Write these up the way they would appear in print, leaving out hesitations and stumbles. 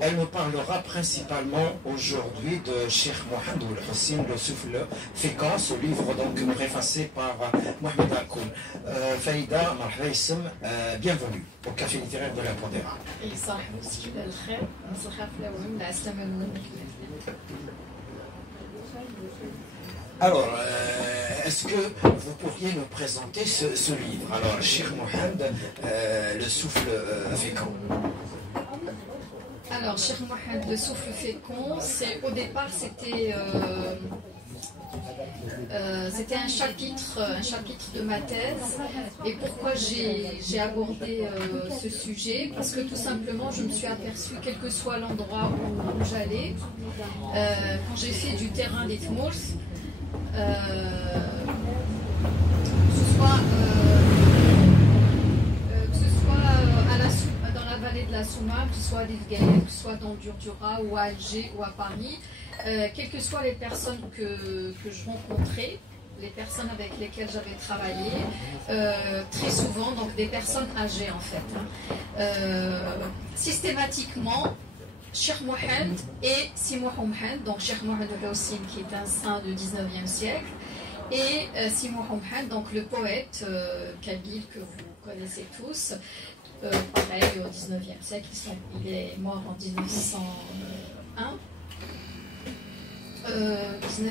Elle nous parlera principalement aujourd'hui de Cheikh Mohamed Al-Hussein, le souffle fécond, ce livre donc préfacé par Mohamed Akoun. Faïda Marhaïsem, bienvenue au Café littéraire de l'Impondérable. Alors, est-ce que vous pourriez nous présenter ce livre? Alors, Cheikh Mohamed, le souffle fécond. Alors, Cheikh Mohamed, le souffle fécond, au départ, c'était un chapitre de ma thèse. Et pourquoi j'ai abordé ce sujet? Parce que tout simplement, je me suis aperçue, quel que soit l'endroit où j'allais, quand j'ai fait du terrain d'Ithmours, que ce soit dans la vallée de la Souma, que ce soit à Livgaïa, que ce soit dans Durdura ou à Alger ou à Paris, quelles que soient les personnes que je rencontrais, les personnes avec lesquelles j'avais travaillé, très souvent, donc des personnes âgées en fait, systématiquement, Cheikh Mohamed et Si Mohamed, donc Cheikh Mohamed Al-Hussein qui est un saint du 19e siècle, et Si Mohamed, donc le poète kabyle que vous connaissez tous, pareil au 19e siècle, il est mort en 1901. Je me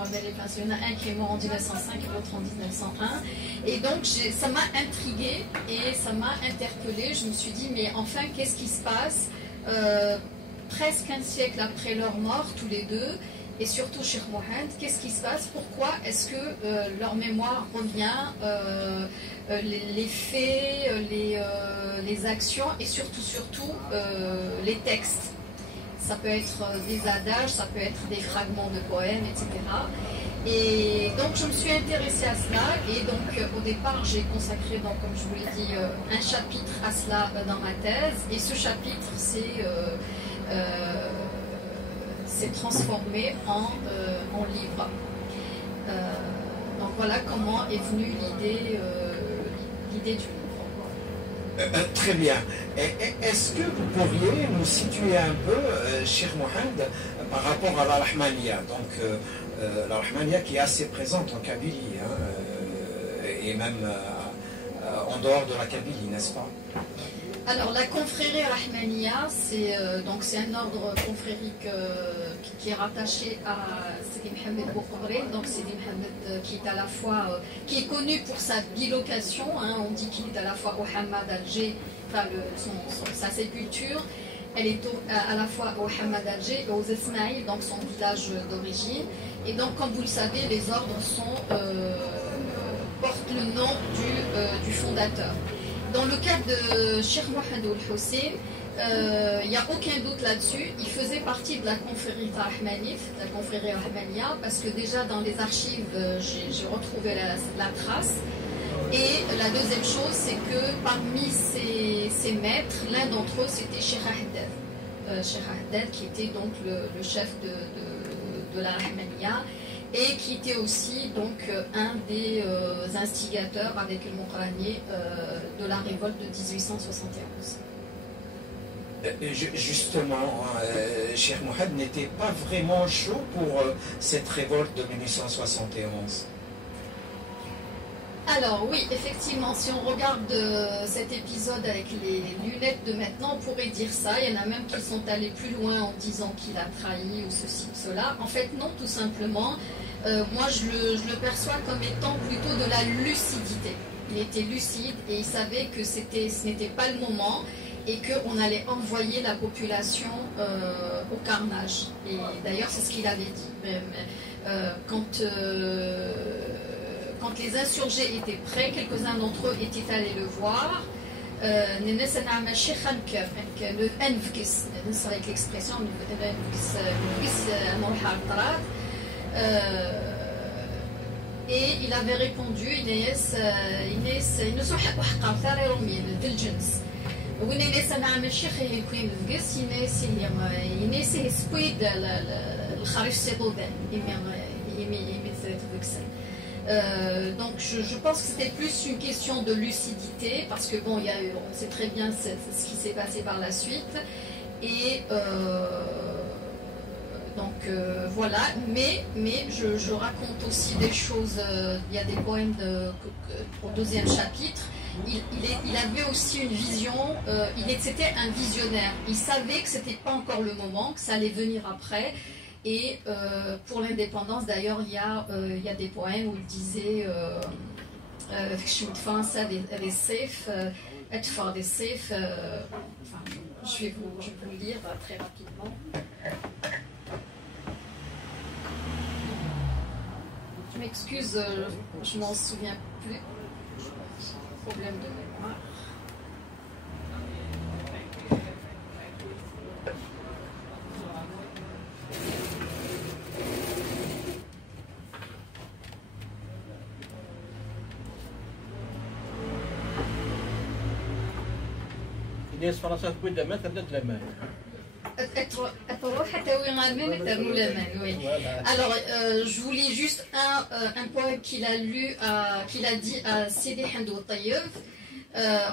rappelle les pinceaux, il y en a un qui est mort en 1905 et l'autre en 1901. Et donc ça m'a intriguée et ça m'a interpellée. Je me suis dit, mais enfin, qu'est-ce qui se passe presque un siècle après leur mort, tous les deux, et surtout Cheikh Mohamed, qu'est-ce qui se passe? Pourquoi est-ce que leur mémoire revient, les faits, les actions et surtout les textes? Ça peut être des adages, ça peut être des fragments de poèmes, etc. Et donc je me suis intéressée à cela, et donc au départ j'ai consacré, donc, comme je vous l'ai dit, un chapitre à cela dans ma thèse, et ce chapitre s'est transformé en livre. Donc voilà comment est venue l'idée du livre. Très bien. Est-ce que vous pourriez nous situer un peu, Cheikh Mohamed, par rapport à la Rahmaniya? Donc, la Rahmaniya qui est assez présente en Kabylie, et même en dehors de la Kabylie, n'est-ce pas? Alors, la confrérie Rahmaniya, c'est un ordre confrérique qui est rattaché à Sidi Mohamed Boukhari. Donc, Sidi Mohamed qui est à la fois, qui est connu pour sa bilocation. On dit qu'il est à la fois au Hamad Alger, enfin sa sépulture. Elle est à la fois au Hamad Alger et aux Ismaïl, donc son village d'origine. Et donc, comme vous le savez, les ordres portent le nom du fondateur. Dans le cas de Cheikh Mohamed Al-Hussein, il n'y a aucun doute là-dessus. Il faisait partie de la confrérie Rahmaniya, parce que déjà dans les archives, j'ai retrouvé la trace. Et la deuxième chose, c'est que parmi ses maîtres, l'un d'entre eux, c'était Cheikh Haddad. Cheikh Haddad, qui était donc le chef de la Rahmaniya, et qui était aussi donc un des instigateurs avec le Mouranier de la révolte de 1871. Justement, Cheikh Mohamed n'était pas vraiment chaud pour cette révolte de 1871. Alors oui, effectivement, si on regarde cet épisode avec les lunettes de maintenant, on pourrait dire ça. Il y en a même qui sont allés plus loin en disant qu'il a trahi ou ceci ou cela. En fait, non, tout simplement. Moi, je le perçois comme étant plutôt de la lucidité. Il était lucide et il savait que ce n'était pas le moment et qu'on allait envoyer la population au carnage. Et d'ailleurs, c'est ce qu'il avait dit. Quand les insurgés étaient prêts, quelques-uns d'entre eux étaient allés le voir. Avec l'expression et il avait répondu donc je pense que c'était plus une question de lucidité, parce que bon, on sait très bien ce qui s'est passé par la suite. Et donc voilà, mais je raconte aussi des choses, il y a des poèmes au deuxième chapitre. Il avait aussi une vision, c'était un visionnaire. Il savait que c'était pas encore le moment, que ça allait venir après. Et pour l'indépendance, d'ailleurs, il y a des poèmes où il disait je vais vous le lire très rapidement. Je m'excuse, je m'en souviens plus. Problème de mémoire. الناس فرنسا تقول لما تبدا لما Alors, je vous lis juste un poème qu'il a lu, qu'il a dit à Sidi Handou Taïev.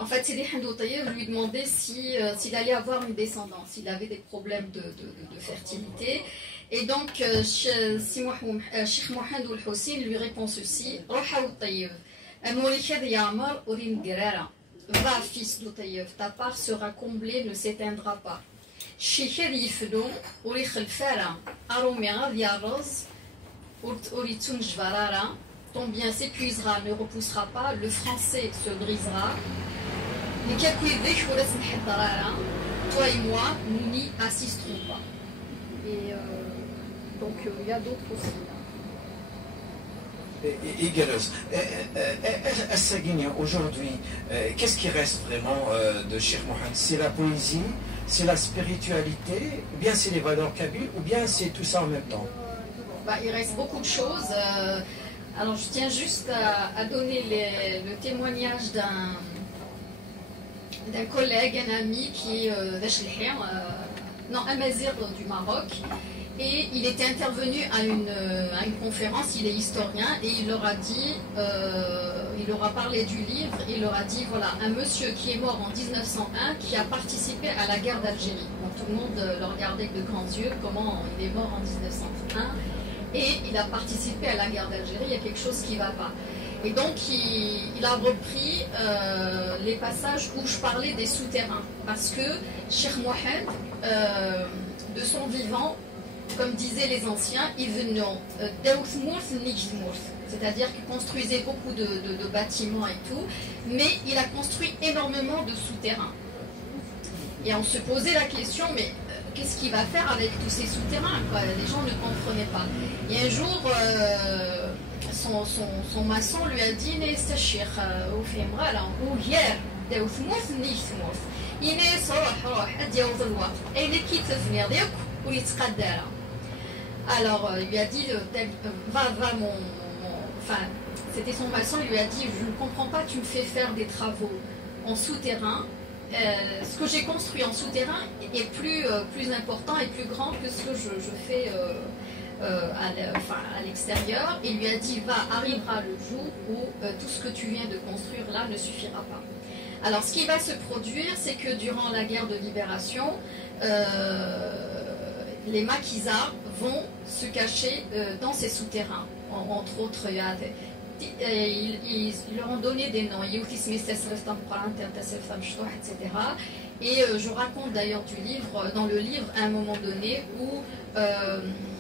En fait, Sidi Handou Taïev lui demandait s'il allait avoir une descendance, s'il avait des problèmes de fertilité. Et donc, Cheikh Mohamed Al-Hussein lui répond ceci: Rohaou Taïev, Amoulikad Yamar Urin Gerara. Va, fils d'Otaïev, ta part sera comblée, ne s'éteindra pas. Shikher yifdon, uri khalfara, aromera viaroz, uritun jvarara, ton bien s'épuisera, ne repoussera pas, le français se brisera. Toi et moi, nous n'y assisterons pas. Et donc il y a d'autres aussi. Igelos, aujourd'hui, qu'est-ce qui reste vraiment de Cheikh Mohamed? C'est la poésie, c'est la spiritualité, ou bien c'est les valeurs kabyles, ou bien c'est tout ça en même temps? Il reste beaucoup de choses. Alors je tiens juste à donner le témoignage d'un collègue, un ami qui est Amazir du Maroc. Et il était intervenu à une conférence, il est historien, et il leur a dit, il leur a parlé du livre, il leur a dit, voilà, un monsieur qui est mort en 1901, qui a participé à la guerre d'Algérie. Donc tout le monde le regardait avec de grands yeux, comment il est mort en 1901, et il a participé à la guerre d'Algérie, il y a quelque chose qui ne va pas. Et donc il a repris les passages où je parlais des souterrains, parce que Cheikh Mohamed, de son vivant, comme disaient les anciens, c'est-à-dire qu'il construisait beaucoup de bâtiments et tout, mais il a construit énormément de souterrains. Et on se posait la question, mais qu'est-ce qu'il va faire avec tous ces souterrains, quoi? Les gens ne comprenaient pas. Et un jour, son maçon lui a dit, alors il lui a dit, enfin, c'était son maçon, il lui a dit, je ne comprends pas, tu me fais faire des travaux en souterrain. Ce que j'ai construit en souterrain est plus important et plus grand que ce que je fais à l'extérieur. Et il lui a dit, arrivera le jour où tout ce que tu viens de construire là ne suffira pas. Alors ce qui va se produire, c'est que durant la guerre de libération, les maquisards vont se cacher dans ces souterrains. Entre autres, ils leur ont donné des noms, etc. Et je raconte d'ailleurs dans le livre, à un moment donné, où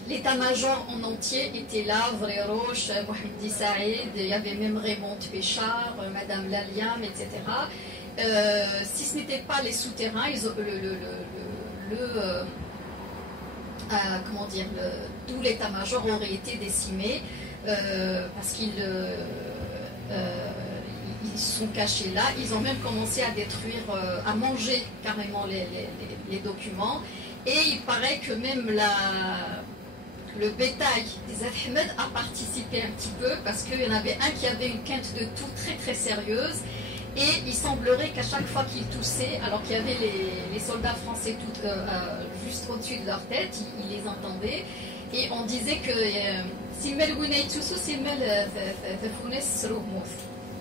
l'état-major en entier était là, Vréroche, Mohamed Saïd, il y avait même Raymond Péchard, Madame Laliam, etc. Si ce n'était pas les souterrains, tout l'état-major aurait été décimé parce qu'ils sont cachés là. Ils ont même commencé à détruire, à manger carrément les documents. Et il paraît que même le bétail des Ahmed a participé un petit peu parce qu'il y en avait un qui avait une quinte de toux très très sérieuse. Et il semblerait qu'à chaque fois qu'ils toussaient, alors qu'il y avait les soldats français juste au-dessus de leur tête, ils les entendaient. Et on disait que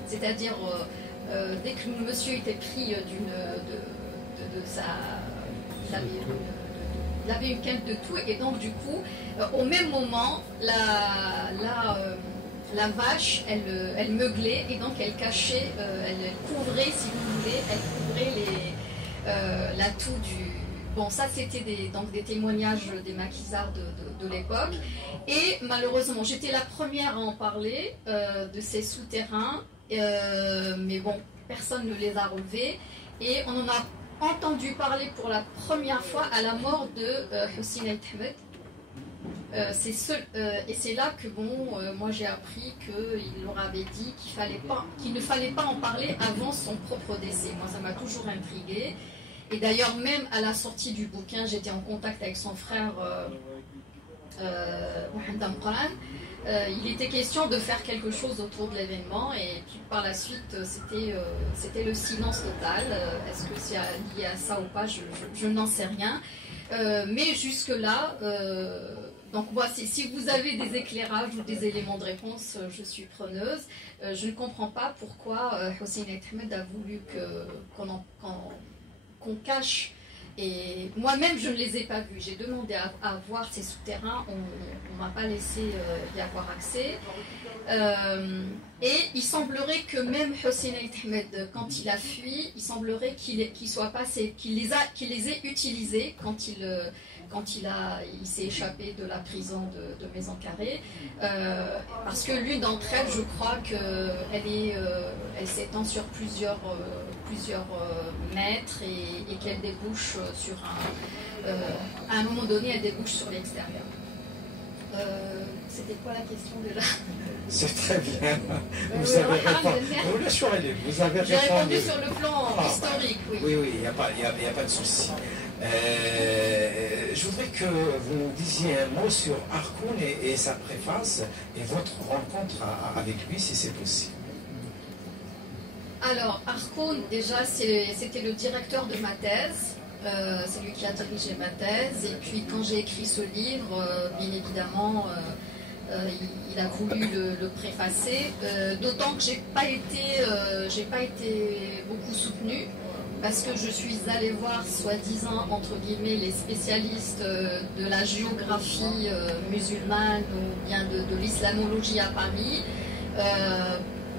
c'est-à-dire dès que le monsieur était pris il avait une quinte de tout, et donc du coup, au même moment, la vache, elle meuglait, et donc elle cachait, elle couvrait, si vous voulez, elle couvrait la toux du... Bon, ça c'était donc des témoignages des maquisards de l'époque, et malheureusement, j'étais la première à en parler de ces souterrains, mais bon, personne ne les a relevés, et on en a entendu parler pour la première fois à la mort de Hussein Ahmed. Et c'est là que moi j'ai appris qu'il leur avait dit qu'il ne fallait pas en parler avant son propre décès. Moi ça m'a toujours intriguée. Et d'ailleurs même à la sortie du bouquin, j'étais en contact avec son frère Mohamed Amqran. Il était question de faire quelque chose autour de l'événement, et puis par la suite c'était le silence total. Est-ce que c'est lié à ça ou pas, je n'en sais rien. Mais jusque là, donc moi, si vous avez des éclairages ou des éléments de réponse, je suis preneuse. Je ne comprends pas pourquoi Hussein Ahmed a voulu qu'on cache. Et moi-même, je ne les ai pas vus. J'ai demandé à voir ces souterrains. On ne m'a pas laissé y avoir accès. Et il semblerait que même Hussein Ahmed, quand il a fui, il semblerait qu'il les ait utilisés quand il s'est échappé de la prison de Maison Carrée, parce que l'une d'entre elles, je crois elle s'étend sur plusieurs mètres, et qu'elle débouche sur à un moment donné, elle débouche sur l'extérieur. C'était quoi la question déjà? C'est très bien. Vous avez répondu. Vous avez J'ai répondu répondu sur le plan historique, oui. Oui, il n'y a pas de souci. Je voudrais que vous nous disiez un mot sur Harkoun et sa préface et votre rencontre avec lui, si c'est possible. Alors, Harkoun, déjà, c'était le directeur de ma thèse. C'est lui qui a dirigé ma thèse. Et puis, quand j'ai écrit ce livre, bien évidemment, il a voulu le préfacer. D'autant que j'ai pas été beaucoup soutenue, parce que je suis allée voir, soi-disant, entre guillemets, les spécialistes de la géographie musulmane ou bien de l'islamologie à Paris,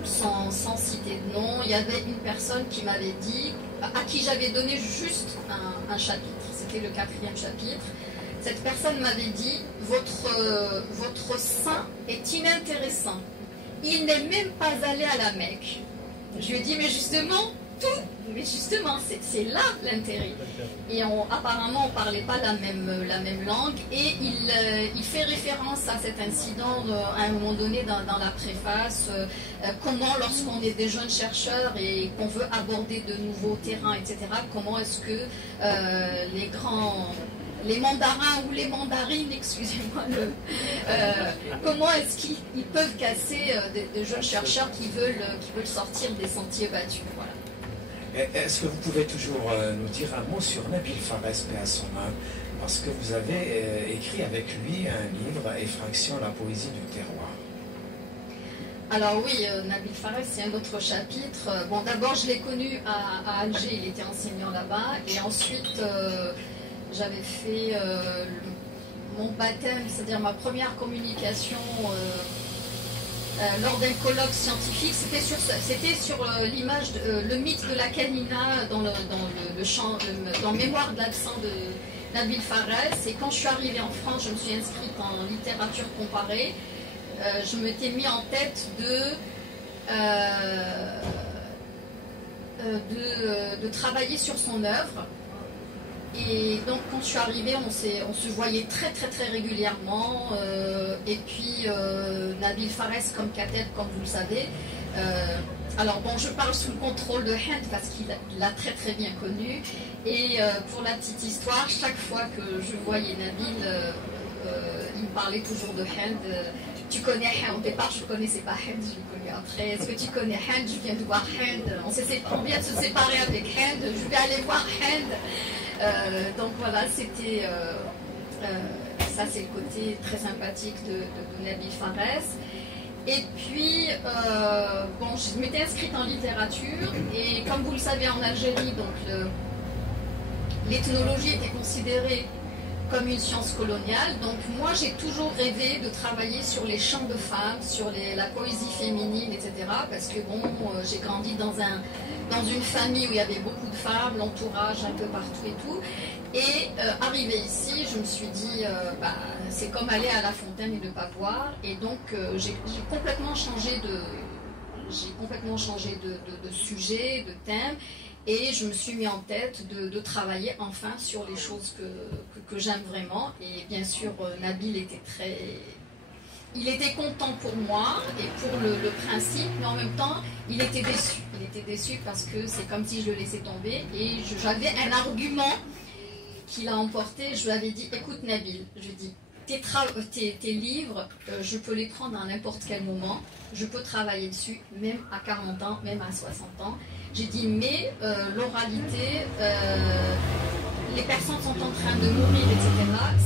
sans citer de nom. Il y avait une personne qui m'avait dit, à qui j'avais donné juste un chapitre, c'était le 4e chapitre. Cette personne m'avait dit, votre saint est inintéressant, il n'est même pas allé à la Mecque. Je lui ai dit, mais justement, c'est là l'intérêt. Et apparemment, on ne parlait pas la même langue, et il fait référence à cet incident à un moment donné dans la préface, comment, lorsqu'on est des jeunes chercheurs et qu'on veut aborder de nouveaux terrains, etc., comment est-ce que les mandarins ou les mandarines, excusez-moi, comment est-ce qu'ils peuvent casser des jeunes chercheurs qui veulent sortir des sentiers battus, voilà. Est-ce que vous pouvez toujours nous dire un mot sur Nabil Fares, paix à son âme, parce que vous avez écrit avec lui un livre, Effraction, la poésie du terroir. Alors oui, Nabil Fares, c'est un autre chapitre. Bon, d'abord, je l'ai connu à Alger, il était enseignant là-bas, et ensuite, j'avais fait mon baptême, c'est-à-dire ma première communication lors d'un colloque scientifique. C'était sur l'image, le mythe de la canina dans le mémoire de l'absent de Nabil Fares. Et quand je suis arrivée en France, je me suis inscrite en littérature comparée. Je m'étais mis en tête de travailler sur son œuvre. Et donc quand je suis arrivée, on se voyait très très très régulièrement. Et puis Nabil Fares comme cathète, comme vous le savez. Alors bon, je parle sous le contrôle de Hind parce qu'il l'a très très bien connu. Et pour la petite histoire, chaque fois que je voyais Nabil, il me parlait toujours de Hind. Tu connais Hind? Au départ, je ne connaissais pas Hind, je l'ai connu après. Est-ce que tu connais Hind? Je viens de voir Hind. On vient de se séparer avec Hind. Je vais aller voir Hind. Donc voilà, c'était ça, c'est le côté très sympathique de Nabil Fares. Et puis bon, je m'étais inscrite en littérature, et comme vous le savez, en Algérie, donc l'ethnologie était considérée comme une science coloniale. Donc moi j'ai toujours rêvé de travailler sur les chants de femmes, sur la poésie féminine, etc. Parce que bon, j'ai grandi dans une famille où il y avait beaucoup de femmes, l'entourage un peu partout et tout. Et arrivé ici, je me suis dit, c'est comme aller à La Fontaine et ne pas voir. Et donc j'ai complètement changé de sujet, de thème. Et je me suis mis en tête de travailler enfin sur les choses que j'aime vraiment. Et bien sûr, Nabil il était content pour moi et pour le principe, mais en même temps, il était déçu. Il était déçu parce que c'est comme si je le laissais tomber. Et j'avais un argument qu'il a emporté. Je lui avais dit, écoute Nabil, je lui dis, tes livres, je peux les prendre à n'importe quel moment. Je peux travailler dessus, même à 40 ans, même à 60 ans. J'ai dit, mais l'oralité, les personnes sont en train de mourir, etc.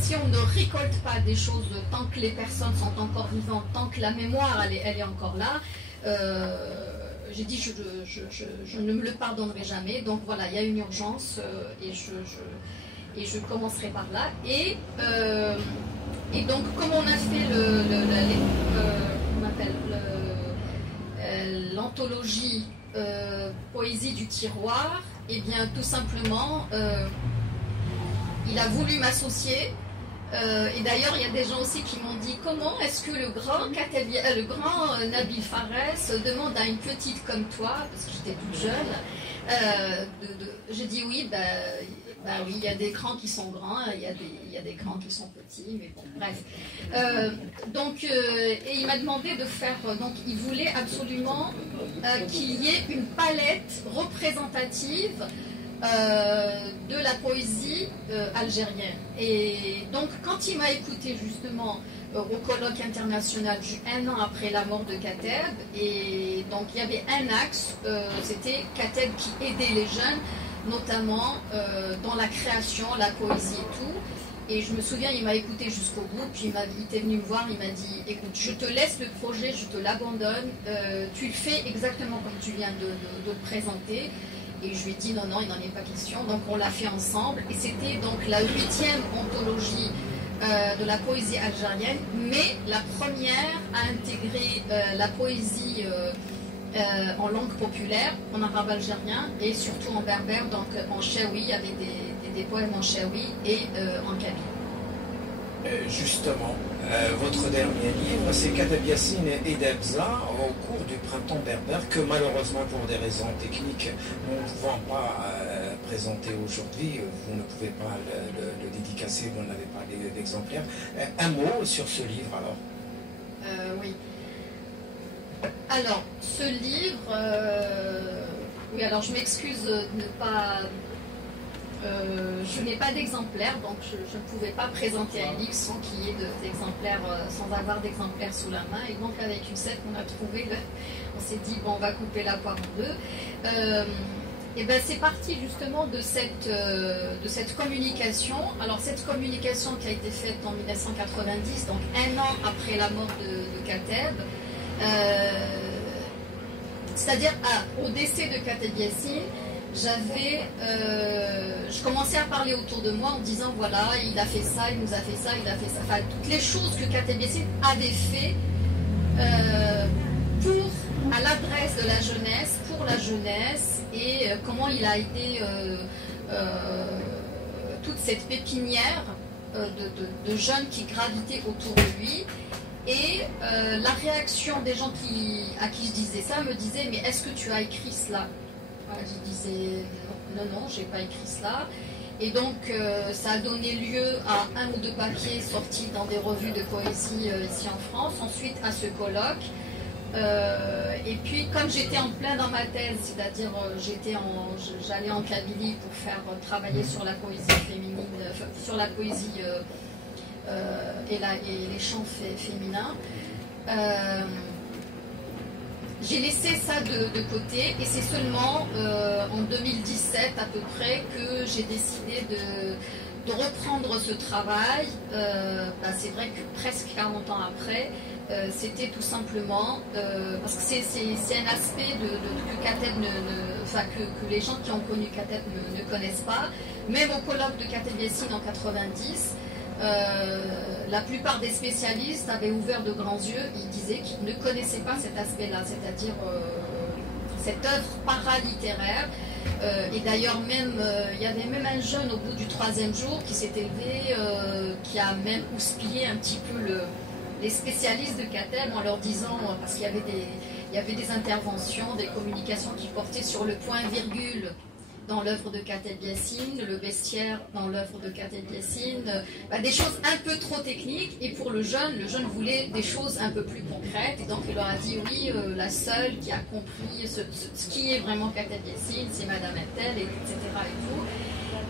Si on ne récolte pas des choses tant que les personnes sont encore vivantes, tant que la mémoire, elle est encore là, j'ai dit, je ne me le pardonnerai jamais. Donc voilà, il y a une urgence et je commencerai par là. Et donc, comme on a fait l'anthologie Poésie du tiroir, et bien tout simplement, il a voulu m'associer. Et d'ailleurs, il y a des gens aussi qui m'ont dit, comment est-ce que le grand Nabil Fares demande à une petite comme toi, parce que j'étais toute jeune, j'ai dit oui, oui, il y a des grands qui sont grands, il y a des grands qui sont petits, mais bon, bref. Et il m'a demandé de faire, donc il voulait absolument qu'il y ait une palette représentative de la poésie algérienne. Et donc quand il m'a écouté justement au colloque international un an après la mort de Kateb, et donc il y avait un axe, c'était Kateb qui aidait les jeunes, notamment dans la création, la poésie et tout. Et je me souviens, il m'a écouté jusqu'au bout, puis il était venu me voir, il m'a dit, écoute, je te laisse le projet, je te l'abandonne, tu le fais exactement comme tu viens de le présenter. Et je lui ai dit, non, il n'en est pas question. Donc on l'a fait ensemble. Et c'était donc la 8e anthologie de la poésie algérienne, mais la première à intégrer la poésie en langue populaire, en arabe algérien et surtout en berbère, donc en chaoui, il y avait des poèmes en chaoui et en kabylie. Justement, votre dernier livre, c'est Kateb Yassine et Debza au cours du printemps berbère, que malheureusement pour des raisons techniques, nous ne pouvons pas présenter aujourd'hui. Vous ne pouvez pas le dédicacer, vous n'avez pas d'exemplaire. Un mot sur ce livre alors. Oui. Alors, ce livre, oui, alors je m'excuse de ne pas... je n'ai pas d'exemplaire, donc je ne pouvais pas présenter un livre sans qu'il y ait d'exemplaires, sans avoir d'exemplaires sous la main. Et donc avec Youssef, on a trouvé, on s'est dit, bon, on va couper la poire en deux. Et ben c'est parti justement de cette communication. Alors cette communication qui a été faite en 1990, donc un an après la mort de Kateb, c'est-à-dire au décès de Kateb Yassine, je commençais à parler autour de moi en disant voilà, il a fait ça, il nous a fait ça, il a fait ça, enfin toutes les choses que Kateb Yassine avait fait à l'adresse de la jeunesse, pour la jeunesse, et comment il a aidé toute cette pépinière de jeunes qui gravitaient autour de lui. Et la réaction des gens à qui je disais ça me disait mais est-ce que tu as écrit cela? Je disais non, j'ai pas écrit cela. Et donc ça a donné lieu à 1 ou 2 papiers sortis dans des revues de poésie ici en France, ensuite à ce colloque. Et puis comme j'étais en plein dans ma thèse, c'est-à-dire j'allais en Kabylie pour faire travailler sur la poésie féminine, sur la poésie et les chants féminins. J'ai laissé ça de côté et c'est seulement en 2017 à peu près que j'ai décidé reprendre ce travail, c'est vrai que presque 40 ans après, c'était tout simplement, parce que c'est un aspect que Kateb que les gens qui ont connu Kateb ne connaissent pas. Même au colloque de Kateb Yassine en 90, la plupart des spécialistes avaient ouvert de grands yeux, ils disaient qu'ils ne connaissaient pas cet aspect-là, c'est-à-dire cette œuvre paralittéraire. Et d'ailleurs même, il y avait même un jeune au bout du 3e jour qui s'est élevé, qui a même houspillé un petit peu les spécialistes de Kateb en leur disant, parce qu'il y avait des interventions, des communications qui portaient sur le point-virgule dans l'œuvre de Kateb Yassine, le bestiaire dans l'œuvre de Kateb Yassine, des choses un peu trop techniques, et pour le jeune voulait des choses un peu plus concrètes, et donc il leur a dit oui, la seule qui a compris ce qui est vraiment Kateb Yassine, c'est Madame Intel, etc.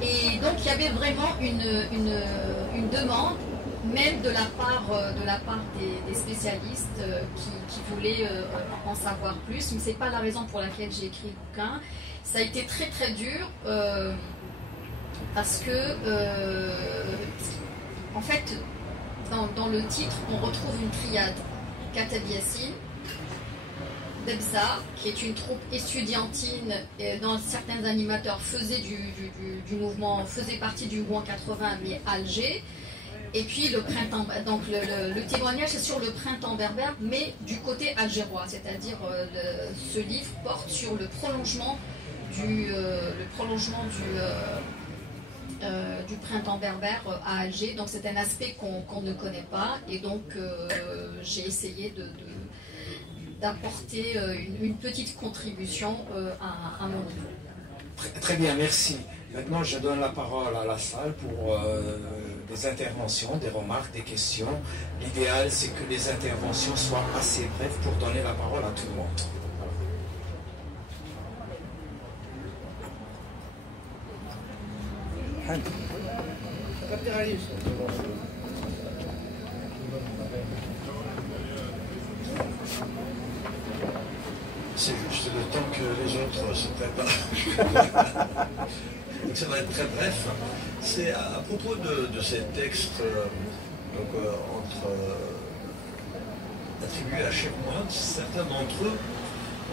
Et donc il y avait vraiment une demande, même de la part des spécialistes qui voulaient en savoir plus, mais ce n'est pas la raison pour laquelle j'ai écrit le bouquin. Ça a été très très dur parce que, en fait, dans le titre, on retrouve une triade. Kateb Yassine, Debza, qui est une troupe estudiantine dont certains animateurs faisaient du mouvement, faisaient partie du mouvement 80, mais Alger. Et puis le printemps, donc le témoignage est sur le printemps berbère, mais du côté algérois, c'est-à-dire ce livre porte sur le prolongement du printemps berbère à Alger. Donc c'est un aspect qu'on ne connaît pas, et donc j'ai essayé d'apporter une petite contribution à mon niveau. Très bien, merci. Maintenant, je donne la parole à la salle pour des interventions, des remarques, des questions. L'idéal, c'est que les interventions soient assez brèves pour donner la parole à tout le monde. C'est juste le temps que les autres se préparent. Donc ça va être très bref. C'est à propos de ces textes attribués à Cheikh Mohammed, certains d'entre eux,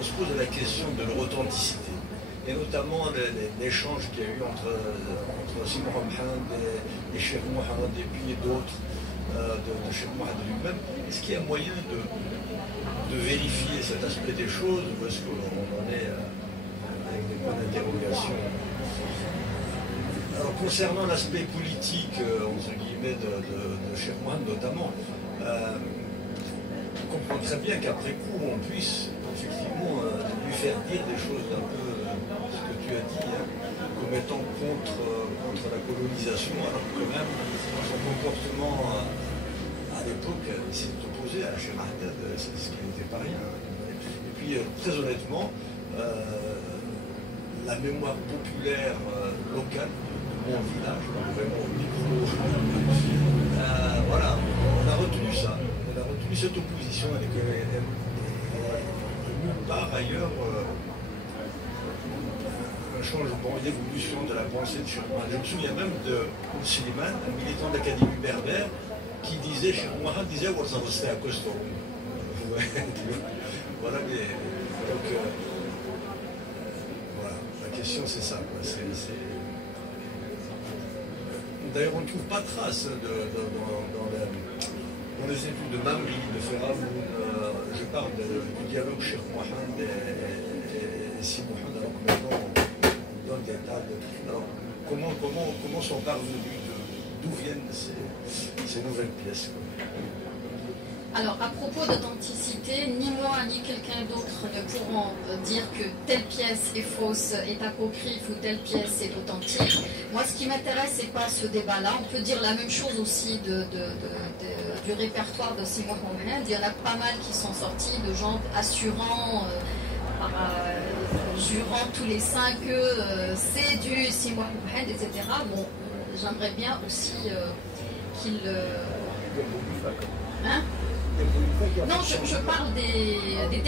on se pose la question de leur authenticité. Et notamment l'échange qu'il y a eu entre Si Mohammed et Cheikh Mohammed, et puis d'autres de Cheikh Mohammed lui-même. Est-ce qu'il y a moyen de vérifier cet aspect des choses, ou est-ce qu'on en est avec des points d'interrogation? Alors, concernant l'aspect politique, entre guillemets, de Cheikh Mohammed notamment, on comprend très bien qu'après coup, on puisse effectivement lui faire dire des choses un peu, ce que tu as dit, comme étant contre la colonisation, alors que quand même, son comportement à l'époque, s'est opposé à Cheikh Mohammed, c'est ce qui n'était pas rien. Et puis, très honnêtement, la mémoire populaire locale de mon village, vraiment au micro, voilà, on a retenu ça. On a retenu cette opposition avec nulle part ailleurs un changement, une évolution de la pensée de Cheikh Mohammed. Je me souviens même de Suleiman, un militant de l'Académie berbère, qui disait, Cheikh Mohammed disait, à Costo. Voilà, mais donc, voilà, la question c'est ça. D'ailleurs, on ne trouve pas de trace dans les études de Mamri, de Ferramoun, je parle du dialogue Cheikh Mohammed et Si Mohammed, alors que maintenant on donne des tas de... Alors, comment sont parvenus, d'où viennent ces nouvelles pièces, quoi. Alors, à propos d'authenticité, ni moi ni quelqu'un d'autre ne pourront dire que telle pièce est fausse, est apocryphe, ou telle pièce est authentique. Moi, ce qui m'intéresse, c'est pas ce débat-là. On peut dire la même chose aussi du répertoire de Si Mohammed. Il y en a pas mal qui sont sortis, de gens assurant, jurant tous les 5 que c'est du Si Mohammed, etc. Bon, j'aimerais bien aussi qu'il... Hein? Non, je parle des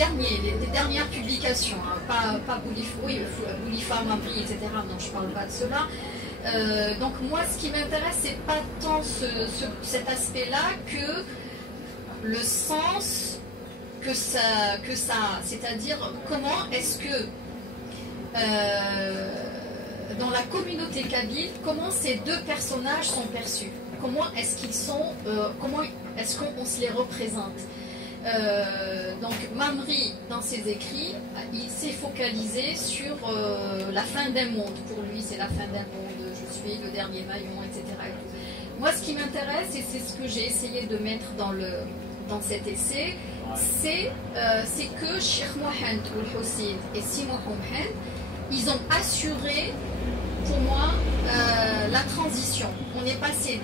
dernières publications, hein, pas Boulifa, Mamri, etc. Non, je ne parle pas de cela. Donc moi, ce qui m'intéresse, c'est pas tant cet aspect-là que le sens que ça c'est-à-dire comment est-ce que dans la communauté kabyle, comment ces deux personnages sont perçus, comment est-ce qu'ils sont, comment est-ce qu'on se les représente. Donc Mamri, dans ses écrits, il s'est focalisé sur la fin d'un monde. Pour lui, c'est la fin d'un monde, je suis le dernier maillon, etc. Moi, ce qui m'intéresse, et c'est ce que j'ai essayé de mettre dans cet essai, c'est que Cheikh Mohamed Ould-Hussein et Si Mohamed, ils ont assuré, pour moi, la transition. On est passé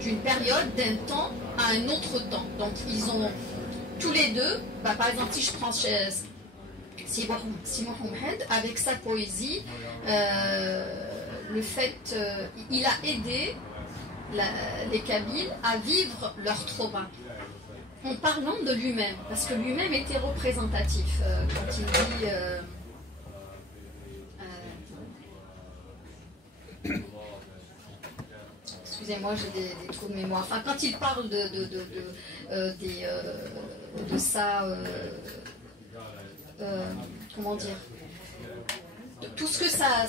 d'une période, d'un temps à un autre temps. Donc ils ont tous les deux, par exemple si je prends Si Mohamed, avec sa poésie, le fait, il a aidé les Kabyles à vivre leur trauma en parlant de lui-même, parce que lui-même était représentatif quand il dit excusez-moi, j'ai des trous de mémoire. Enfin, quand il parle de ça, comment dire, de tout ce que sa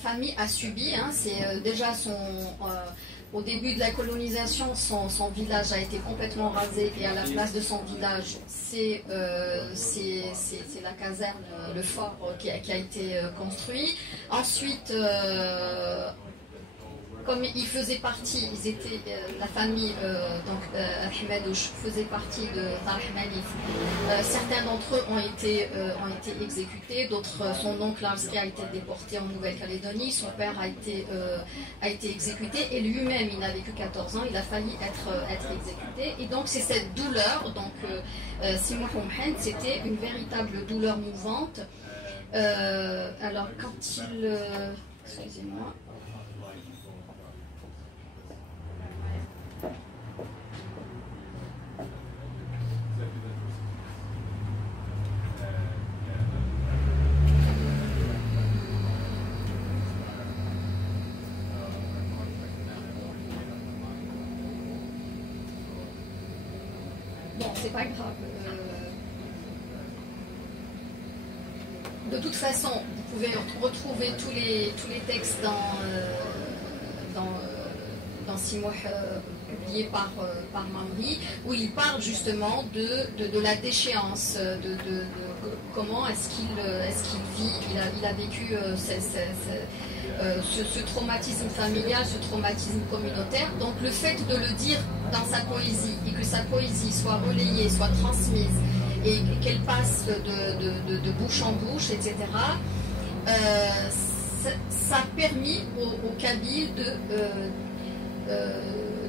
famille a subi, hein, c'est déjà au début de la colonisation, son village a été complètement rasé et à la place de son village, c'est la caserne, le fort qui a été construit. Ensuite, comme ils faisaient partie, ils étaient la famille, donc Ahmedouche faisait partie de Tarahmanif. Certains d'entre eux ont été exécutés, d'autres, son oncle Arsky a été déporté en Nouvelle-Calédonie, son père a été exécuté et lui-même, il n'avait que 14 ans, il a failli être exécuté. Et donc c'est cette douleur, donc Si Mohamed, c'était une véritable douleur mouvante. Alors quand il... excusez-moi. Bon, c'est pas grave. De toute façon, vous pouvez retrouver tous les textes dans Simoh publié par Mamri, où il parle justement de la déchéance, de comment est-ce qu'il vit, il a vécu ce traumatisme familial, ce traumatisme communautaire. Donc le fait de le dire dans sa poésie et que sa poésie soit relayée, soit transmise et qu'elle passe de bouche en bouche, etc., ça a permis aux Kabyles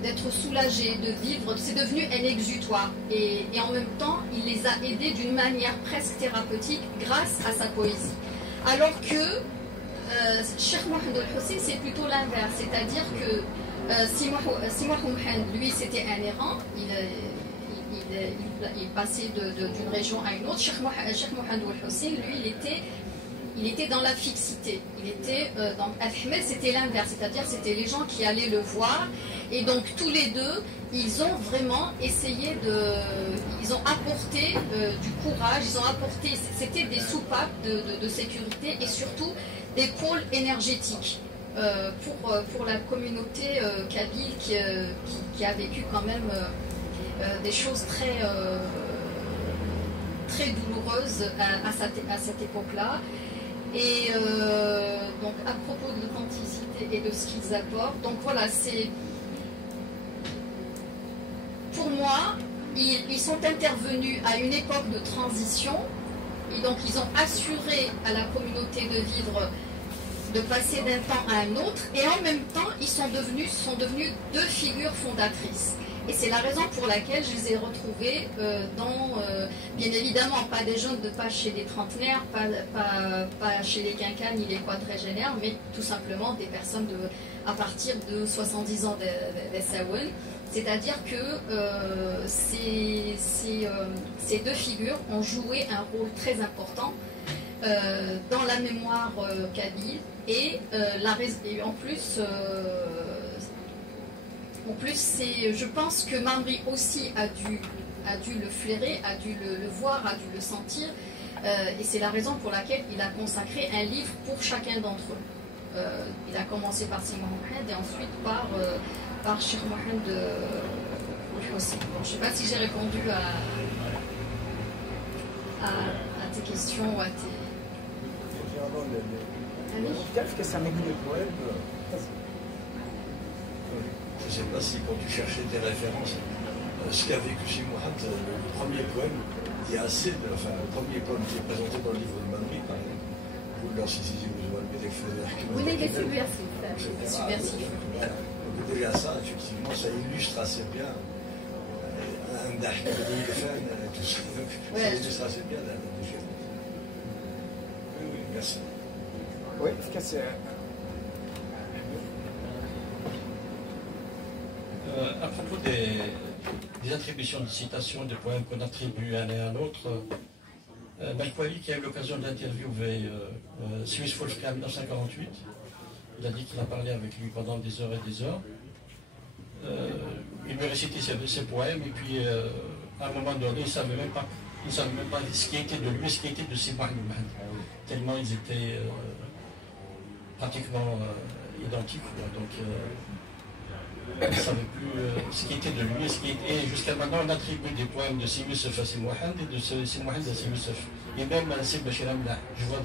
d'être soulagés, de vivre. C'est devenu un exutoire et en même temps il les a aidés d'une manière presque thérapeutique grâce à sa poésie. Alors que Cheikh Mohamed Ould-Hussein, c'est plutôt l'inverse, c'est-à-dire que Si Mohamed, lui, c'était un errant, il passait d'une région à une autre. Cheikh Mohamed Ould-Hussein, lui, il était dans la fixité. Donc Ahmed, c'était l'inverse, c'est-à-dire c'était les gens qui allaient le voir, et donc tous les deux, ils ont vraiment essayé ils ont apporté du courage, ils ont apporté, c'était des soupapes de sécurité et surtout des pôles énergétiques pour la communauté kabyle qui a vécu quand même des choses très douloureuses à cette époque-là. Et donc à propos de l'authenticité et de ce qu'ils apportent, donc voilà, c'est pour moi, ils sont intervenus à une époque de transition et donc ils ont assuré à la communauté de vivre, de passer d'un temps à un autre, et en même temps ils sont devenus deux figures fondatrices. Et c'est la raison pour laquelle je les ai retrouvés bien évidemment, pas des jeunes, pas chez les trentenaires, pas chez les quinquas ni les quadragénaires, mais tout simplement des personnes à partir de 70 ans des Saouane. C'est-à-dire que ces deux figures ont joué un rôle très important dans la mémoire kabyle et en plus je pense que Mamri aussi a dû le flairer, a dû le voir, a dû le sentir, et c'est la raison pour laquelle il a consacré un livre pour chacun d'entre eux. Il a commencé par Sidi Mohamed et ensuite par Cheikh Mohamed aussi. Bon, je ne sais pas si j'ai répondu à tes questions ou à tes... Je ne sais pas si quand tu cherchais tes références, ce qu'a vécu Sidi Mohamed, le premier poème, il y a assez de... Enfin, le premier poème qui est présenté dans le livre de Mamri, par exemple, ou dans Sidi oui, il est subversif. Déjà ça, effectivement, ça illustre assez bien un dash de fan, tout ça. Ça illustre assez bien la défaite. Oui, merci. Oui, efficace. À propos des attributions de citations, des poèmes qu'on attribue à l'un et à l'autre, Balkouali, qui a eu l'occasion d'interviewer Suisse Folfka en 1948, il a dit qu'il a parlé avec lui pendant des heures et des heures. Il lui a récité ses poèmes, et puis à un moment donné, il ne savait même pas ce qui était de lui et ce qui était de Sidi Mohamed, tellement ils étaient pratiquement identiques. Donc, il ne savait plus ce qui était de lui et jusqu'à maintenant on attribue des poèmes de Sidi Youssef à Sidi Mohamed et de Sidi Mohamed à Sidi Youssef. Et même à Sidi Bachir Amla. Je vois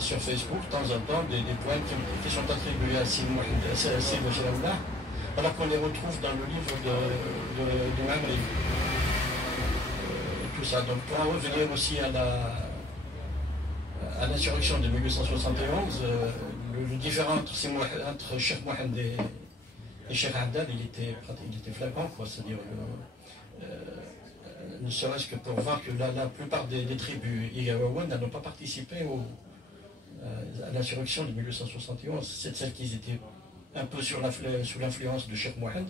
sur Facebook de temps en temps des poèmes qui sont attribués à Sidi Mohamed, à Sidi Bachir Amla, alors qu'on les retrouve dans le livre de Mamri. Tout ça. Donc pour en revenir aussi à l'insurrection de 1871, le différent entre Cheikh Mohamed et Cheikh Haddad, il était flagrant, quoi. C'est-à-dire ne serait-ce que pour voir que la plupart des tribus Igawawan n'ont pas participé à l'insurrection de 1871. C'est celles qui étaient un peu sous l'influence de Cheikh Mohamed.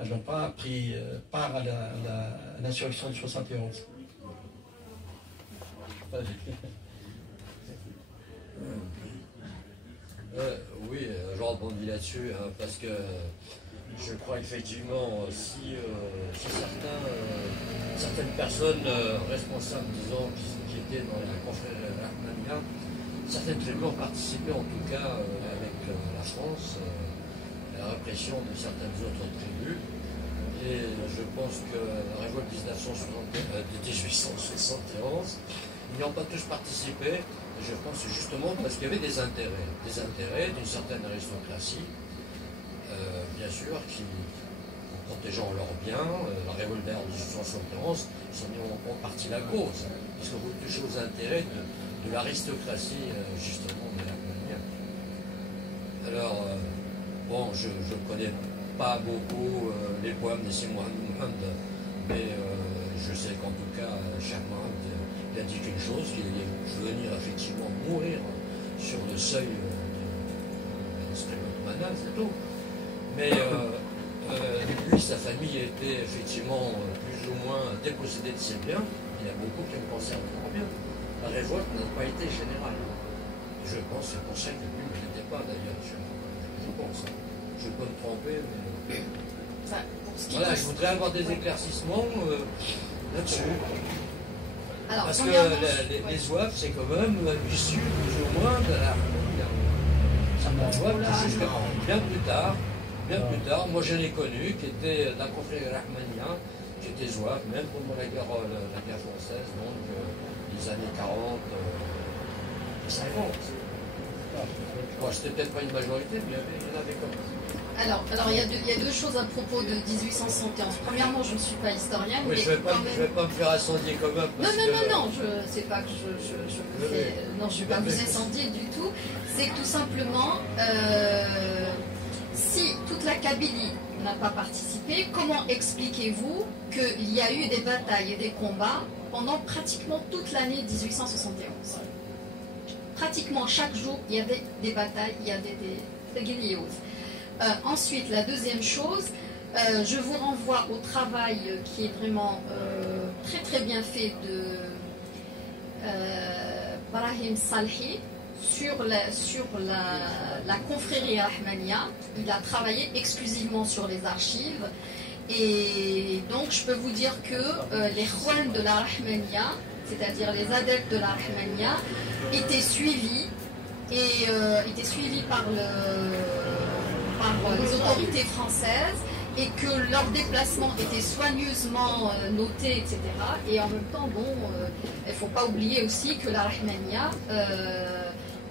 Elles n'ont pas pris part à l'insurrection de 71. Oui, je rebondis là-dessus, hein, parce que je crois effectivement, si certaines personnes responsables, disons, qui étaient dans la confrérie Rahmania, certaines tribus ont participé en tout cas avec la France à la répression de certaines autres tribus. Et je pense que la révolte de 1871, ils n'y ont pas tous participé. Je pense justement parce qu'il y avait des intérêts d'une certaine aristocratie, bien sûr, qui, en protégeant leurs biens, la révolte d'ailleurs de 1871, ils ont parti la cause, parce que vous touchez aux intérêts de l'aristocratie, justement, de la coloniale. Alors, bon, je ne connais pas beaucoup les poèmes de Sidi Mohamed, mais je sais qu'en tout cas, Cheikh Mohamed, il a dit quelque chose, qu'il allait venir effectivement mourir sur le seuil de l'Ottomana, c'est tout. Mais lui, sa famille était effectivement plus ou moins dépossédée de ses biens. Il y a beaucoup qui ont conservé leurs biens. La révolte n'a pas été générale. Je pense, c'est pour ça que lui ne l'était pas d'ailleurs. Je pense. Je peux me tromper, mais... Voilà, je voudrais avoir des éclaircissements là-dessus. Alors, parce que les zouaves, c'est quand même issu plus ou moins de la... Certains zouaves, justement, bien plus tard, moi je l'ai connu, qui était la confrérie Rahmania, qui était zouave, même pendant la guerre française, donc les années 40 et 50. Bon, c'était peut-être pas une majorité, mais il y en avait quand même. Alors il y a deux choses à propos de 1871. Premièrement, je ne suis pas historienne. Oui, je ne vais pas me faire incendier quand même. Non, c'est pas que je ne vais pas vous incendier du tout. C'est que tout simplement, si toute la Kabylie n'a pas participé, comment expliquez-vous qu'il y a eu des batailles et des combats pendant pratiquement toute l'année 1871 ? Pratiquement chaque jour, il y avait des batailles, il y avait des guerrillos. Ensuite, la deuxième chose, je vous renvoie au travail qui est vraiment très très bien fait Brahim Salhi sur la confrérie Rahmania. Il a travaillé exclusivement sur les archives. Et donc je peux vous dire que les Khwan de la Rahmania, c'est-à-dire les adeptes de la Rahmania, étaient suivis par les autorités françaises, et que leurs déplacements étaient soigneusement notés, etc. Et en même temps, bon, il ne faut pas oublier aussi que la Rahmania,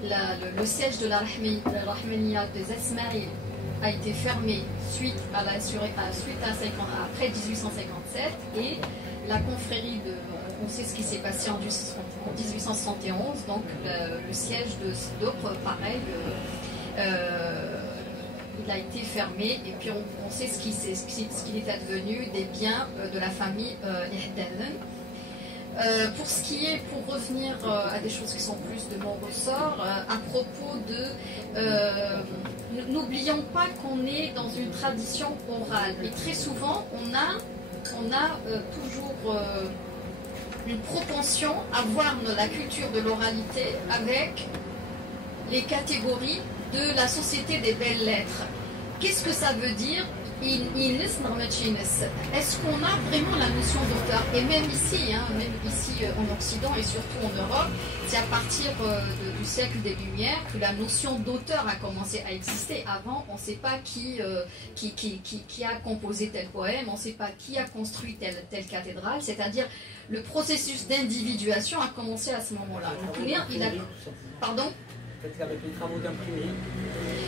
le siège de la Rahmania des Esmaïl a été fermé après 1857, et la confrérie on sait ce qui s'est passé en 1871, donc le siège de Sdopre, pareil, il a été fermé, et puis on sait ce qu'il est advenu des biens de la famille Ihdanen. Pour revenir à des choses qui sont plus de mon ressort, à propos de... n'oublions pas qu'on est dans une tradition orale, et très souvent on a toujours une propension à voir la culture de l'oralité avec les catégories de la société des belles lettres. Qu'est-ce que ça veut dire? Est-ce qu'on a vraiment la notion d'auteur? Et même ici en Occident et surtout en Europe, c'est à partir du siècle des Lumières que la notion d'auteur a commencé à exister. Avant, on ne sait pas qui a composé tel poème, on ne sait pas qui a construit telle cathédrale, c'est-à-dire le processus d'individuation a commencé à ce moment-là. Pardon? Peut-être avec les travaux d'imprimerie.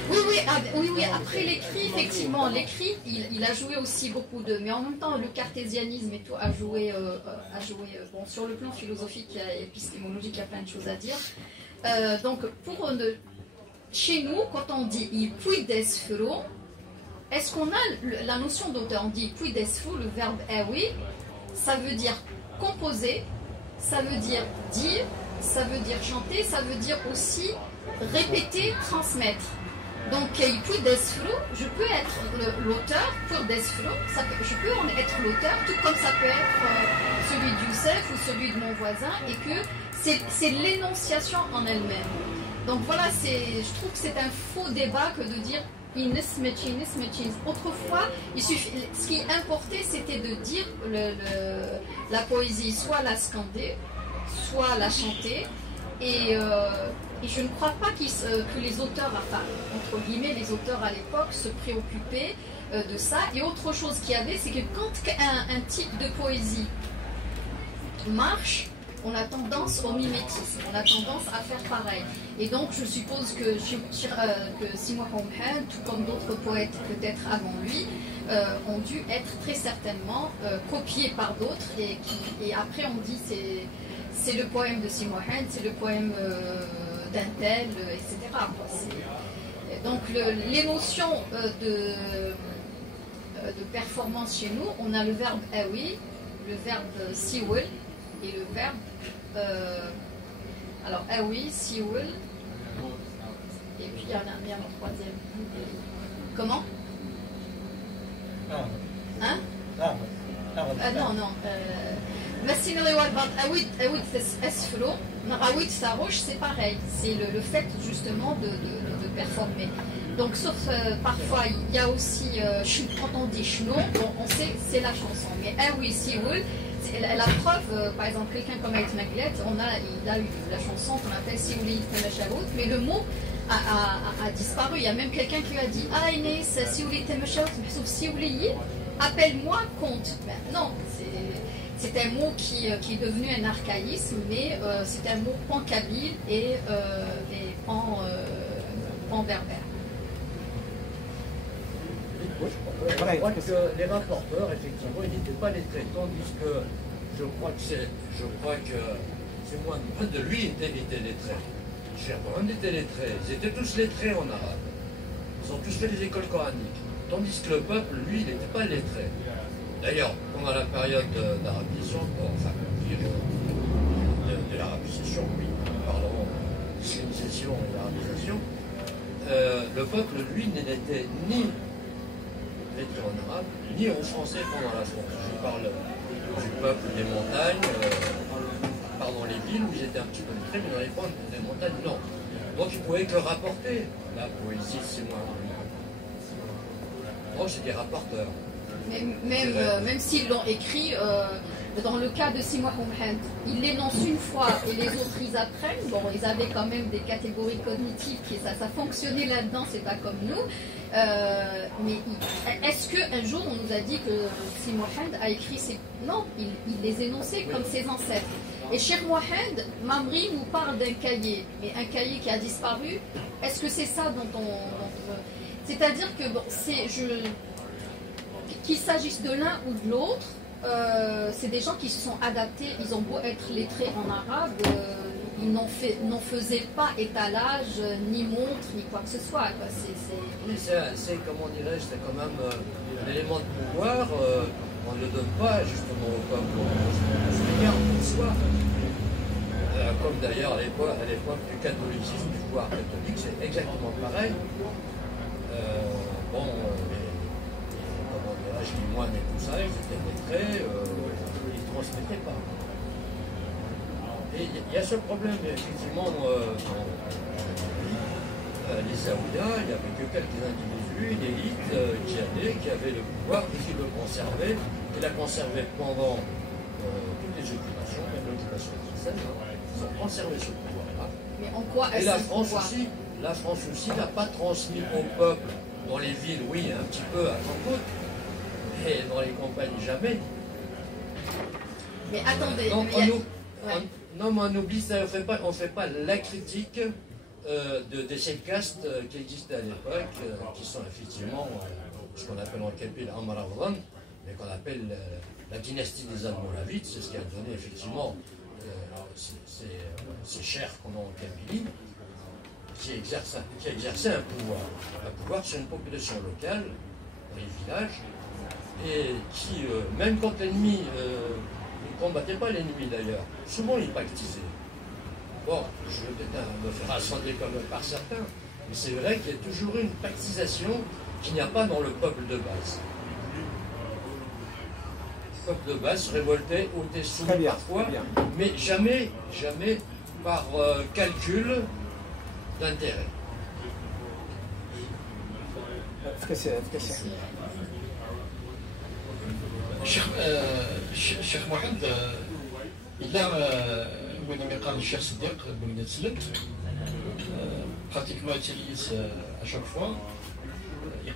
Oui, après l'écrit, effectivement, l'écrit, il a joué aussi beaucoup de... Mais en même temps, le cartésianisme et tout a joué bon, sur le plan philosophique et épistémologique, il y a plein de choses à dire. Donc, chez nous, quand on dit « il puy desfero », est-ce qu'on a la notion d'auteur? On dit « puy desfero », le verbe « awi », ça veut dire composer, ça veut dire dire, ça veut dire chanter, ça veut dire aussi répéter, transmettre. Donc, je peux être l'auteur pour Desflo, je peux en être l'auteur, tout comme ça peut être celui d'Youssef ou celui de mon voisin, et que c'est l'énonciation en elle-même. Donc voilà, je trouve que c'est un faux débat que de dire autrefois, ce qui importait, c'était de dire la poésie, soit la scander, soit la chanter, et je ne crois pas que les auteurs, enfin, entre guillemets, les auteurs à l'époque se préoccupaient de ça. Et autre chose qu'il y avait, c'est que quand un type de poésie marche, on a tendance au mimétisme, on a tendance à faire pareil. Et donc je suppose que Simoun Hamad, tout comme d'autres poètes peut-être avant lui, ont dû être très certainement copiés par d'autres, et après on dit c'est le poème de Simoun Hamad, c'est le poème d'un tel, etc. Donc l'émotion de performance chez nous, on a le verbe awi, le verbe siwil, et le verbe alors awi, siwil, et puis il y en a un troisième. Comment? Hein? Non. C'est pareil, c'est le fait justement de performer. Donc sauf parfois il y a aussi quand on dit chno, on sait c'est la chanson, mais awi, siwil, la preuve, par exemple, quelqu'un comme Aït Maglet, il a eu la chanson qu'on appelle Siouli Temeshaout, mais le mot a disparu. Il y a même quelqu'un qui lui a dit ah, Inès, Siouli Temeshaout, sauf Siouli, appelle-moi Comte. Ben, non, c'est un mot qui est devenu un archaïsme, mais c'est un mot pan-kabyle et pan-berbère. Je crois que les rapporteurs, effectivement, ils n'étaient pas lettrés, tandis que je crois que c'est moi de lui était lettré. Cheikh Mohammed était lettré. Ils étaient tous lettrés en arabe. Ils ont tous fait les écoles coraniques. Tandis que le peuple, lui, il n'était pas lettré. D'ailleurs, pendant la période d'arabisation, de l'arabisation, oui, pardon, l'islamisation et l'arabisation, le peuple, lui, n'était ni lettré en arabe, ni en français pendant la France. Je parle du peuple des montagnes, pardon, dans les villes où ils étaient un petit peu lettrés, mais dans les montagnes, non. Donc ils pouvaient que rapporter la poésie de Simoun. Donc c'est des rapporteurs. Même s'ils l'ont écrit, dans le cas de Simoun Mohamed, ils l'énoncent une fois et les autres ils apprennent. Bon, ils avaient quand même des catégories cognitives qui ça fonctionnait là-dedans, c'est pas comme nous. Mais est-ce qu'un jour on nous a dit que Simoun Mohamed a écrit ces... Non, il les énonçait comme ses ancêtres. Et Cheikh Mohamed, Mamri nous parle d'un cahier, mais un cahier qui a disparu. Est-ce que c'est ça dont on c'est-à-dire que bon, qu'il s'agisse de l'un ou de l'autre, c'est des gens qui se sont adaptés. Ils ont beau être lettrés en arabe, ils n'en faisaient pas étalage, ni montre, ni quoi que ce soit. Oui, c'est comment dirais-je, c'est quand même un élément de pouvoir. On ne le donne pas justement au peuple, on se regarde pour soi. Comme d'ailleurs à l'époque du catholicisme, du pouvoir catholique, c'est exactement pareil. Comment dirais-je, les moines et tout ça, ils étaient lettrés, ils ne transmettaient pas. Et il y a ce problème, effectivement, les Saoudiens, il n'y avait que quelques individus, une élite qui avait le pouvoir et qui le conservait, qui l'a conservé pendant toutes les occupations, même l'occupation française, ils ont conservé ce pouvoir-là. Mais en quoi et la France aussi n'a pas transmis au peuple, dans les villes, oui, un petit peu à côte, mais dans les campagnes, jamais. Mais attendez, non, mais on oublie ça, on ne fait pas la critique de ces castes qui existaient à l'époque, qui sont effectivement ce qu'on appelle en Kabylie Amravran, mais qu'on appelle la dynastie des Almoravides. C'est ce qui a donné effectivement ces chers qu'on a en Kabylie, qui exerçaient un pouvoir sur une population locale, dans les villages, et qui, même quand l'ennemi, ne combattait pas l'ennemi d'ailleurs, souvent ils pactisaient. Bon, je vais peut-être me faire assembler comme par certains, mais c'est vrai qu'il y a toujours une pactisation qu'il n'y a pas dans le peuple de base. Le peuple de base se révoltait, ôtait soumis parfois, mais jamais par calcul d'intérêt. Cheikh Mohamed, il a Cheikh Siddiq pratiquement utilise à chaque fois. Il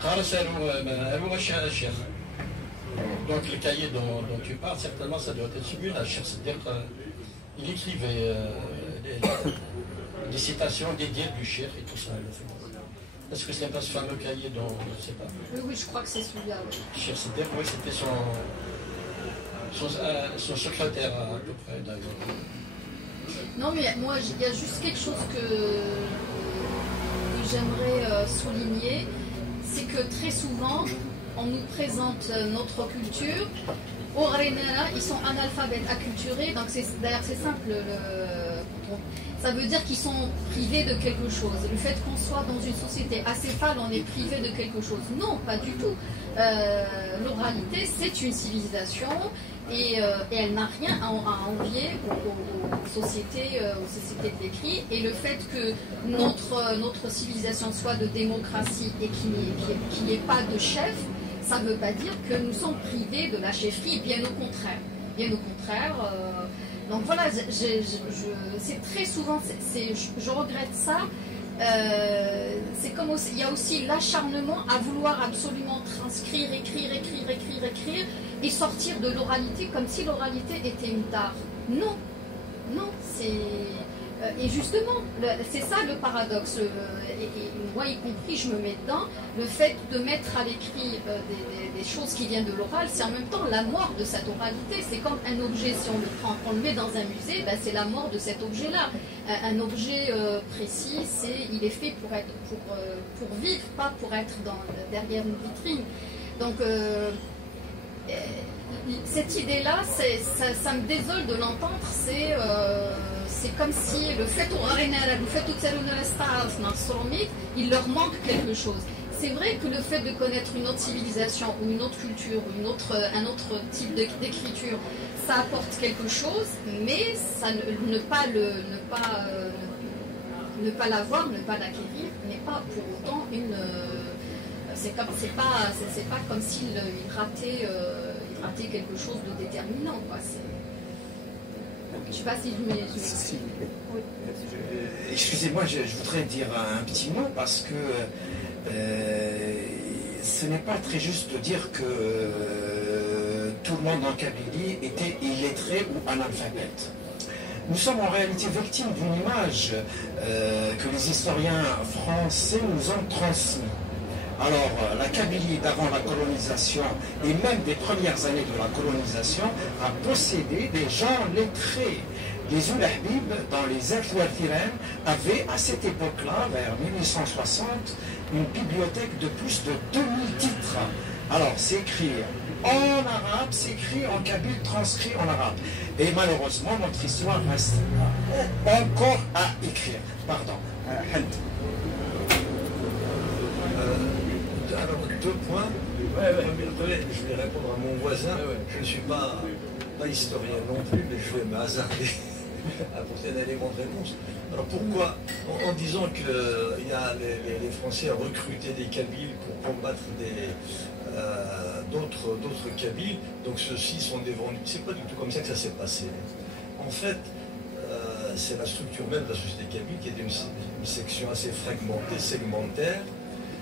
donc le cahier dont tu parles, certainement ça doit être celui-là. Cheikh Siddiq, il écrivait des citations, des dires du Cheikh et tout ça. Est-ce que c'est pas ce fameux cahier dont je ne sais pas? Oui, je crois que c'est celui-là. Cheikh Siddiq, oui, c'était son secrétaire à peu près d'ailleurs. Non, mais moi, il y a juste quelque chose que j'aimerais souligner, c'est que très souvent, on nous présente notre culture. Au Renera, ils sont analphabètes, acculturés, donc d'ailleurs c'est simple. Ça veut dire qu'ils sont privés de quelque chose. Le fait qu'on soit dans une société acéphale, on est privé de quelque chose. Non, pas du tout. L'oralité, c'est une civilisation et elle n'a rien à envier aux sociétés de l'écrit. Et le fait que notre civilisation soit de démocratie et qu'il n'y ait pas de chef, ça ne veut pas dire que nous sommes privés de la chefferie, bien au contraire. Bien au contraire. Donc voilà, c'est très souvent, je regrette ça. C'est comme aussi, il y a aussi l'acharnement à vouloir absolument transcrire, écrire et sortir de l'oralité comme si l'oralité était une tare. Non, c'est... Et justement, c'est ça le paradoxe, et moi y compris, je me mets dedans, le fait de mettre à l'écrit des choses qui viennent de l'oral, c'est en même temps la mort de cette oralité. C'est comme un objet, si on le prend, on le met dans un musée, ben c'est la mort de cet objet-là. Un objet précis, il est fait pour vivre, pas pour être derrière une vitrine. Donc, cette idée-là, ça me désole de l'entendre, c'est comme si le fait il leur manque quelque chose. c'est vrai que le fait de connaître une autre civilisation ou une autre culture ou un autre type d'écriture, ça apporte quelque chose, mais ça ne pas l'avoir, ne pas l'acquérir, n'est pas pour autant une. C'est pas comme s'il ratait quelque chose de déterminant, quoi. Je ne sais pas si je me. Oui. Excusez-moi, je voudrais dire un petit mot parce que ce n'est pas très juste de dire que tout le monde en Kabylie était illettré ou analphabète. Nous sommes en réalité victimes d'une image que les historiens français nous ont transmise. Alors, la Kabylie d'avant la colonisation et même des premières années de la colonisation a possédé des gens lettrés. Les Oul Habib, dans les Al-Thirem, avaient à cette époque-là, vers 1860, une bibliothèque de plus de 2000 titres. Alors, c'est écrit en arabe, c'est écrit en kabyle, transcrit en arabe. Et malheureusement, notre histoire reste encore à écrire. Pardon. Alors, 2 points. Je vais répondre à mon voisin. Je ne suis pas historien non plus, mais je vais me hasarder à apporter un élément de réponse. Alors pourquoi, en disant que les Français ont recruté des Kabyles pour combattre d'autres Kabyles, donc ceux-ci sont des vendus. C'est pas du tout comme ça que ça s'est passé. En fait, c'est la structure même de la société kabyle qui est une section assez fragmentée, segmentaire,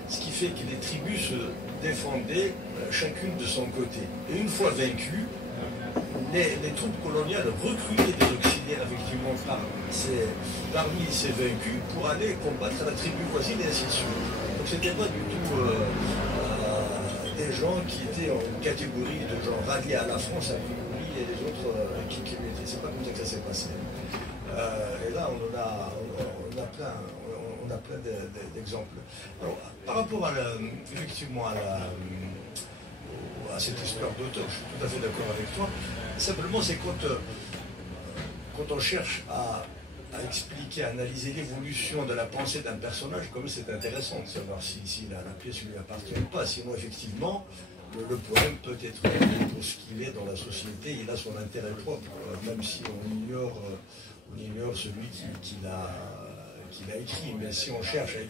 ce qui fait que les tribus se défendaient chacune de son côté. Et une fois vaincues, les troupes coloniales recrutaient des auxiliaires effectivement parmi ces vaincus pour aller combattre la tribu voisine et ainsi de suite. Donc c'était pas du tout des gens qui étaient en catégorie de gens ralliés à la France, à priori, et les autres qui l'étaient. C'est pas comme ça que ça s'est passé. Et là on a plein d'exemples. Alors, par rapport effectivement à cette histoire d'auteur, je suis tout à fait d'accord avec toi. Simplement, c'est quand on cherche à expliquer, à analyser l'évolution de la pensée d'un personnage, comme c'est intéressant de savoir si la pièce lui appartient ou pas. Sinon, effectivement, le poème peut être pour ce qu'il est dans la société, il a son intérêt propre, même si on ignore celui qui l'a écrit. Mais si on cherche à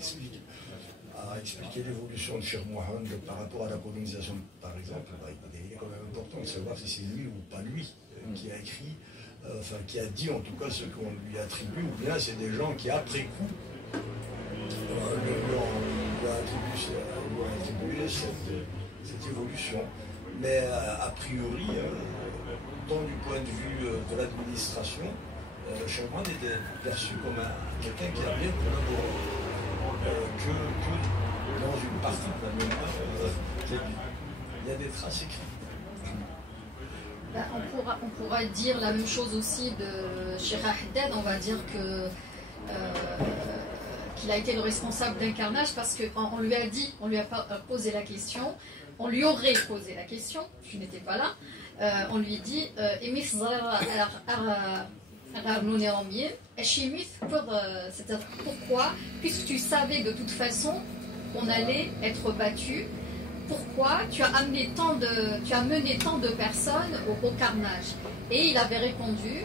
expliquer l'évolution de Cheikh Mohammed par rapport à la colonisation, par exemple, il est quand même important de savoir si c'est lui ou pas lui qui a écrit, qui a dit en tout cas ce qu'on lui attribue, ou bien c'est des gens qui après coup lui ont attribué cette évolution. Mais a priori, tant du point de vue de l'administration, Cheikh Mohammed était perçu comme quelqu'un qui a bien collaboré. Que dans une partie de la mémoire, il y a des traces écrites. On pourra dire la même chose aussi de Cheikh Haddad. On va dire qu'il a été le responsable d'un carnage parce qu'on lui a dit, on lui a posé la question, on lui aurait posé la question, je n'étais pas là, on lui dit c'est-à-dire pourquoi, puisque tu savais de toute façon qu'on allait être battu, pourquoi tu as mené tant de personnes au carnage? Et il avait répondu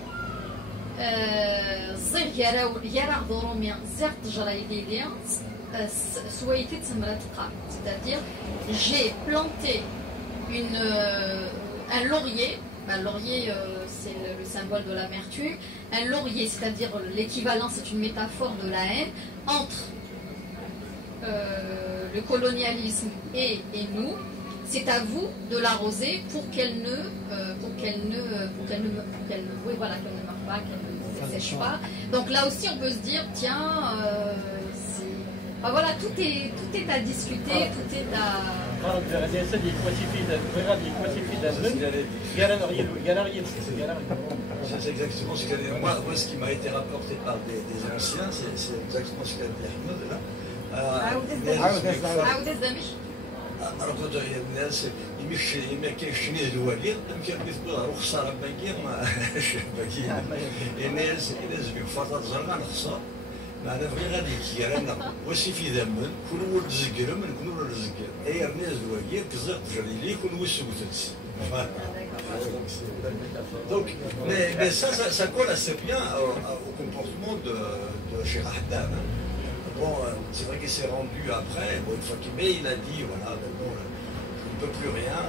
c'est-à-dire j'ai planté un laurier. Un laurier, c'est le symbole de l'amertume. Un laurier, c'est-à-dire l'équivalent, c'est une métaphore de la haine entre le colonialisme et nous. C'est à vous de l'arroser pour qu'elle ne meure pas, qu'elle ne sèche pas. Donc là aussi, on peut se dire, tiens, voilà, tout est à discuter, tout est à. C'est exactement ce qu'elle est. Moi, ce qui m'a été rapporté par des anciens, c'est exactement ce qu'elle dit Ahmed là. Alors quand il y a الناس ما كيشني الوالير كيقول خساره باكير ما باكير الناس اللي فتره صغيره نخسر معنا في غادي كيرانا وسيفي ذمن كل ولد زكر من كل ولد زكر اي الناس دوايا كزق جري لي كل وسوتت donc mais ça colle assez bien au comportement de Cheikh Haddad. Bon, c'est vrai qu'il s'est rendu après, bon, une fois mais il a dit voilà, bon, je ne peux plus rien,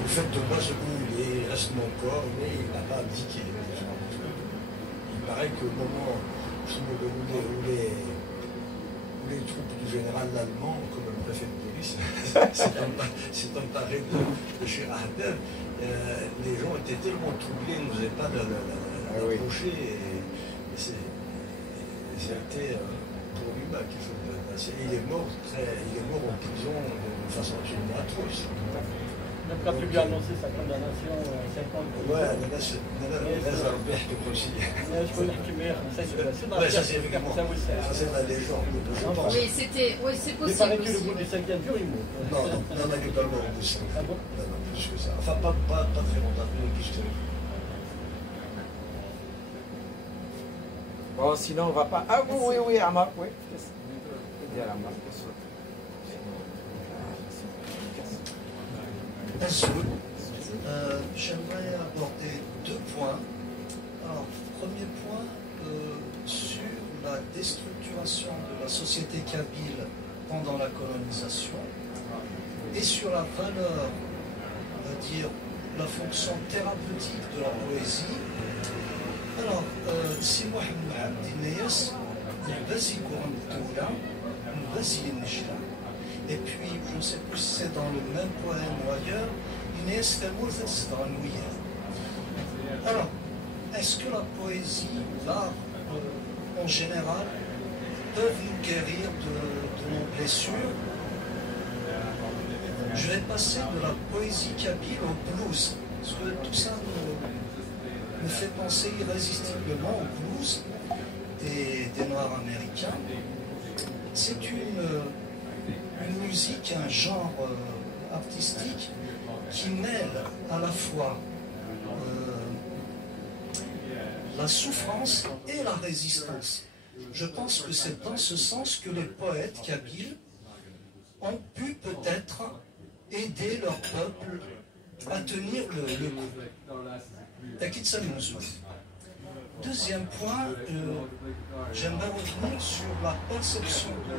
vous faites de moi ce que vous voulez, il reste mon corps, mais il n'a pas abdiqué. Il paraît qu'au moment où les troupes du général allemand, comme le préfet de police, s'est emparé de Cheikh Haddad, les gens étaient tellement troublés, ils n'osaient pas l'approcher, et c'était pour lui quelque chose d'assez. Il est mort en prison de façon absolument atroce. Même quand tu lui as annoncé sa condamnation à 50 ans. Ouais, الناس ربي يحكمهم شي. Ouais, ça c'est évidemment. Ça c'est la légende. Je pense. Oui, c'est Il paraît possible que le aussi. bout du 5e jour, il meurt. Non, on a que pas le mort de ça. Ah bon? Non, plus que ça. Enfin, pas très longtemps après, plus que. Bon, sinon on va pas. Ah oui, Amar, oui. J'aimerais aborder deux points. Alors, premier point, sur la déstructuration de la société kabyle pendant la colonisation et sur la valeur, dire la fonction thérapeutique de la poésie. Alors, si Mohamed Dinayas, et puis, je ne sais plus si c'est dans le même poème ou ailleurs, alors, est-ce que la poésie, l'art en général, peuvent nous guérir de nos blessures? Je vais passer de la poésie kabyle au blues, parce que tout ça me fait penser irrésistiblement au blues des Noirs américains. C'est une musique, un genre artistique qui mêle à la fois la souffrance et la résistance. Je pense que c'est dans ce sens que les poètes kabyles ont pu peut-être aider leur peuple à tenir le coup. Deuxième point, j'aimerais revenir sur la perception de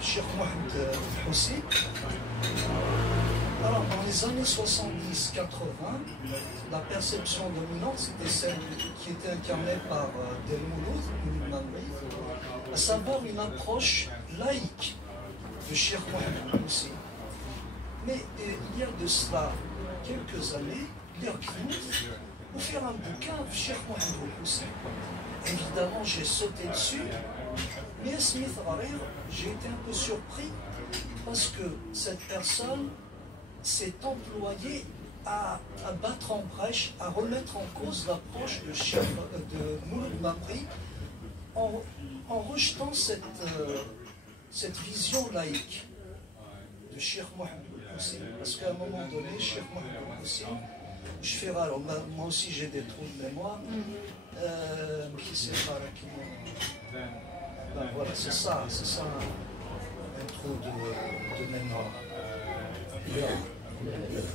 Cheikh Mohamed Hossein. Alors, dans les années 70-80, la perception dominante, c'était celle qui était incarnée par Del Mouloud, à savoir une approche laïque de Cheikh Mohamed Hossein. Mais il y a de cela quelques années, il y a pour faire un bouquin de Cheikh Mohamed Hossein. Évidemment, j'ai sauté dessus, mais à Smith Harir, j'ai été un peu surpris parce que cette personne s'est employée à battre en brèche, à remettre en cause l'approche de Mouloud Mabri en rejetant cette vision laïque de Cheikh Mohamed Hossein. Parce qu'à un moment donné, Cheikh Mohamed Hossein, je fais alors moi aussi j'ai des trous de mémoire, voilà, c'est ça un trou de mémoire.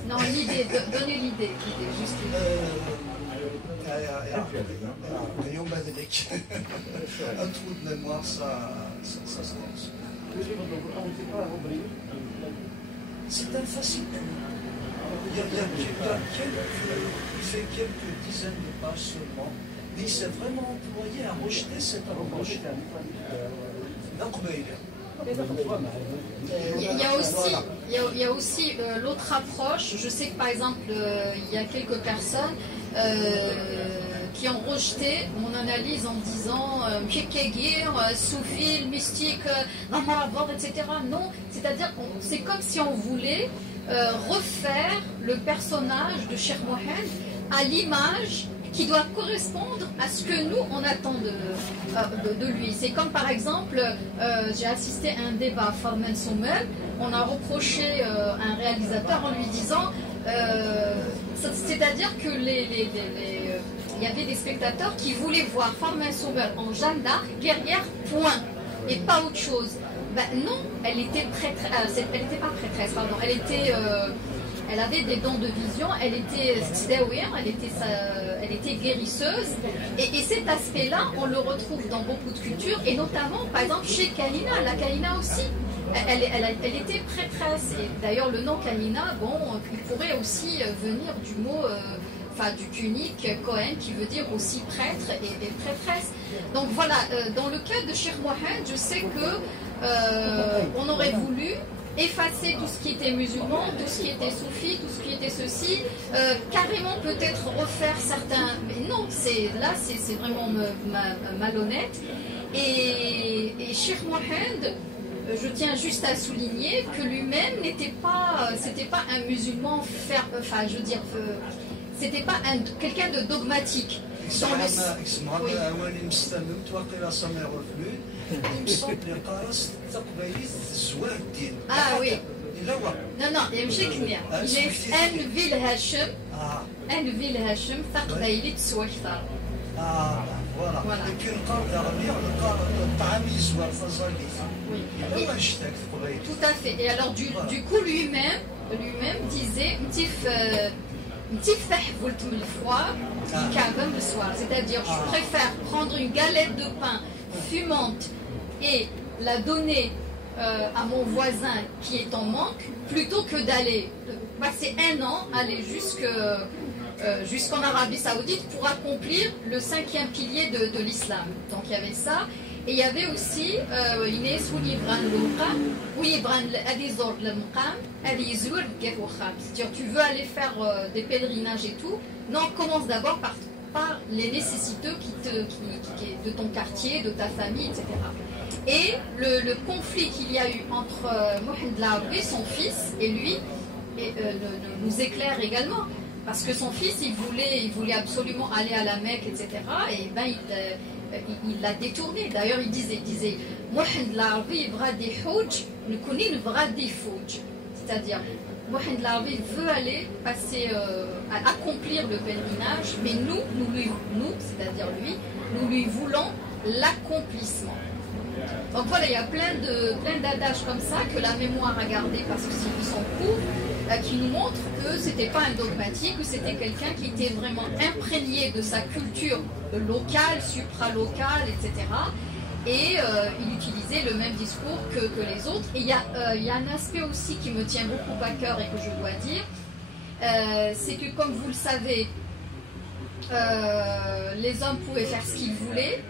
Non, l'idée, donnez l'idée, juste un trou de mémoire, ça se lance. C'est un fascicule. Il fait quelques dizaines de pages seulement, mais il s'est vraiment employé à rejeter cette approche. Il y a aussi l'autre approche. Je sais que par exemple, il y a quelques personnes qui ont rejeté mon analyse en disant Kekegir, Soufi, mystique, etc. Non, c'est-à-dire c'est comme si on voulait refaire le personnage de Cheikh Mohamed à l'image qui doit correspondre à ce que nous on attend de lui. C'est comme par exemple, j'ai assisté à un débat à Farman Soumel, on a reproché un réalisateur en lui disant, c'est-à-dire que il y avait des spectateurs qui voulaient voir Fatma Souber en Jeanne d'Arc, guerrière, point, et pas autre chose. Ben non, elle était prêtresse, elle n'était pas prêtresse, pardon, elle avait des dons de vision, elle était elle était guérisseuse, et cet aspect-là, on le retrouve dans beaucoup de cultures, et notamment, par exemple, chez Kalina, la Kalina aussi. Elle était prêtresse, et d'ailleurs le nom Kalina, bon, il pourrait aussi venir du mot, du punique Cohen, qui veut dire aussi prêtre et prêtresse. Donc voilà, dans le cas de Cheikh Mohamed, je sais que on aurait voulu effacer tout ce qui était musulman, tout ce qui était soufi, tout ce qui était ceci, carrément peut-être refaire certains, mais non, c'est vraiment malhonnête. Et Cheikh Mohamed, je tiens juste à souligner que lui-même c'était pas un musulman c'était pas quelqu'un de dogmatique. Ah oui. Non, il est Envil Hachem, Taqbayli Tsouaktar. Ah, voilà. Et puis tout à fait. Et alors du coup lui-même disait c'est-à-dire je préfère prendre une galette de pain fumante et la donner à mon voisin qui est en manque plutôt que d'aller passer un an, aller jusqu'en Arabie Saoudite pour accomplir le 5e pilier de l'islam. Donc il y avait ça. Et il y avait aussi c'est-à-dire tu veux aller faire des pèlerinages et tout, non, commence d'abord par les nécessiteux de ton quartier, de ta famille, etc. Et le conflit qu'il y a eu entre Mohamed Laoui, son fils, et lui nous éclaire également. Parce que son fils, il voulait absolument aller à la Mecque, etc. Et ben il l'a détourné. D'ailleurs, il disait Mohamed Laoui vra des houj, nous connaît vra des fouj. C'est-à-dire, Mohamed Laoui veut aller accomplir le pèlerinage, mais nous, c'est-à-dire lui, nous lui voulons l'accomplissement. Donc voilà, il y a plein d'adages comme ça que la mémoire a gardé parce qu'ils sont courts, qui nous montrent que c'était pas un dogmatique, que c'était quelqu'un qui était vraiment imprégné de sa culture locale, supralocale, etc. Et il utilisait le même discours que les autres. Et il y a un aspect aussi qui me tient beaucoup à cœur et que je dois dire, c'est que comme vous le savez, les hommes pouvaient faire ce qu'ils voulaient.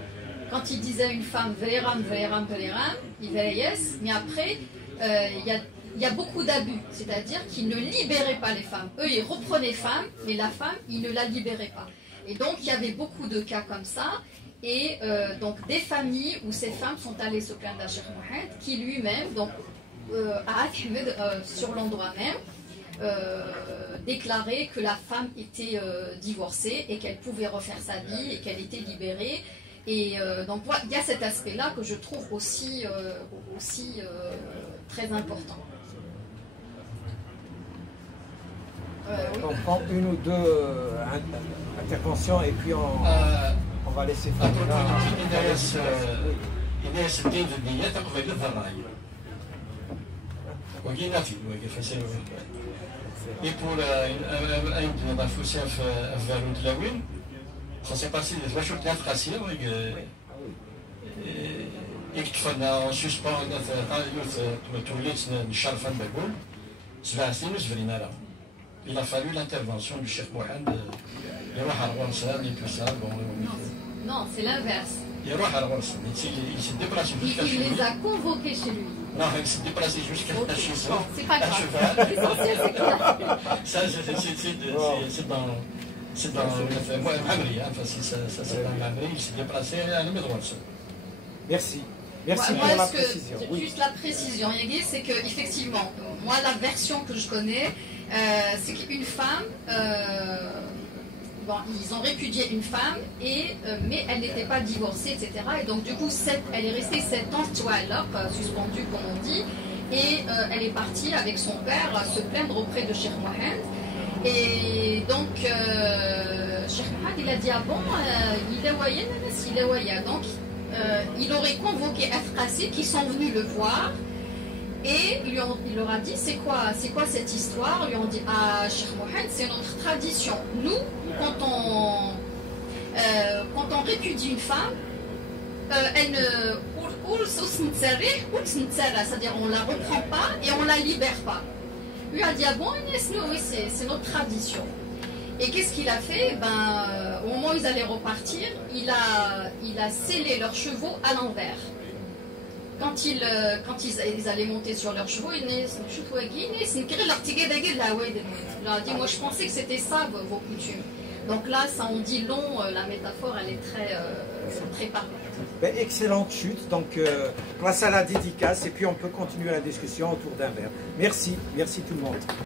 Quand il disait à une femme « Veleram, Veleram, Veleram », il valait yes, mais après, il y a beaucoup d'abus, c'est-à-dire qu'ils ne libéraient pas les femmes. Eux, ils reprenaient femmes, mais la femme, ils ne la libéraient pas. Et donc, il y avait beaucoup de cas comme ça, et donc des familles où ces femmes sont allées se plaindre à Cheikh Mohamed, qui lui-même, donc, à Ahmed, sur l'endroit même, déclarait que la femme était divorcée et qu'elle pouvait refaire sa vie et qu'elle était libérée. Et donc voilà, il y a cet aspect-là que je trouve aussi très important. On prend une ou deux interventions et puis on va laisser faire. Et pour ça s'est passé des vaches de l'infraction et que en suspens il a fallu l'intervention du Cheikh Mohamed et tout ça. Non, c'est l'inverse. Il s'est déplacé jusqu'à chez lui. Il les a convoqués chez lui. Non, il s'est déplacé jusqu'à chez lui. C'est pas grave. L'essentiel, c'est qu'il a fait. Ça, c'est dans Mamri, c'est dans Mamri, il s'est déplacé à la Médroise. Merci. Merci pour la précision. Juste la précision, Yagui, c'est qu'effectivement, moi, la version que je connais, c'est qu'une femme, ils ont répudié une femme, mais elle n'était pas divorcée, etc. Et donc, du coup, elle est restée 7 ans, suspendue, comme on dit, et elle est partie avec son père se plaindre auprès de Cheikh Mohamed. Et donc, Cheikh Mohamed, il a dit ah bon, il est Waya, il est Waya. Donc il aurait convoqué Afqasi qui sont venus le voir et il leur a dit c'est quoi cette histoire. Ils lui ont dit ah Cheikh Mohamed, c'est notre tradition. Nous, quand on répudie une femme, elle ne c'est-à-dire on la reprend pas et on la libère pas. Lui a dit ah bon, oui, c'est notre tradition. Et qu'est-ce qu'il a fait? Au moment où ils allaient repartir, il a scellé leurs chevaux à l'envers. Quand ils allaient monter sur leurs chevaux, il leur a dit moi je pensais que c'était ça vos coutumes. Donc là, ça en dit long, la métaphore elle est très parlante. Excellente chute, donc place à la dédicace et puis on peut continuer la discussion autour d'un verre. Merci tout le monde.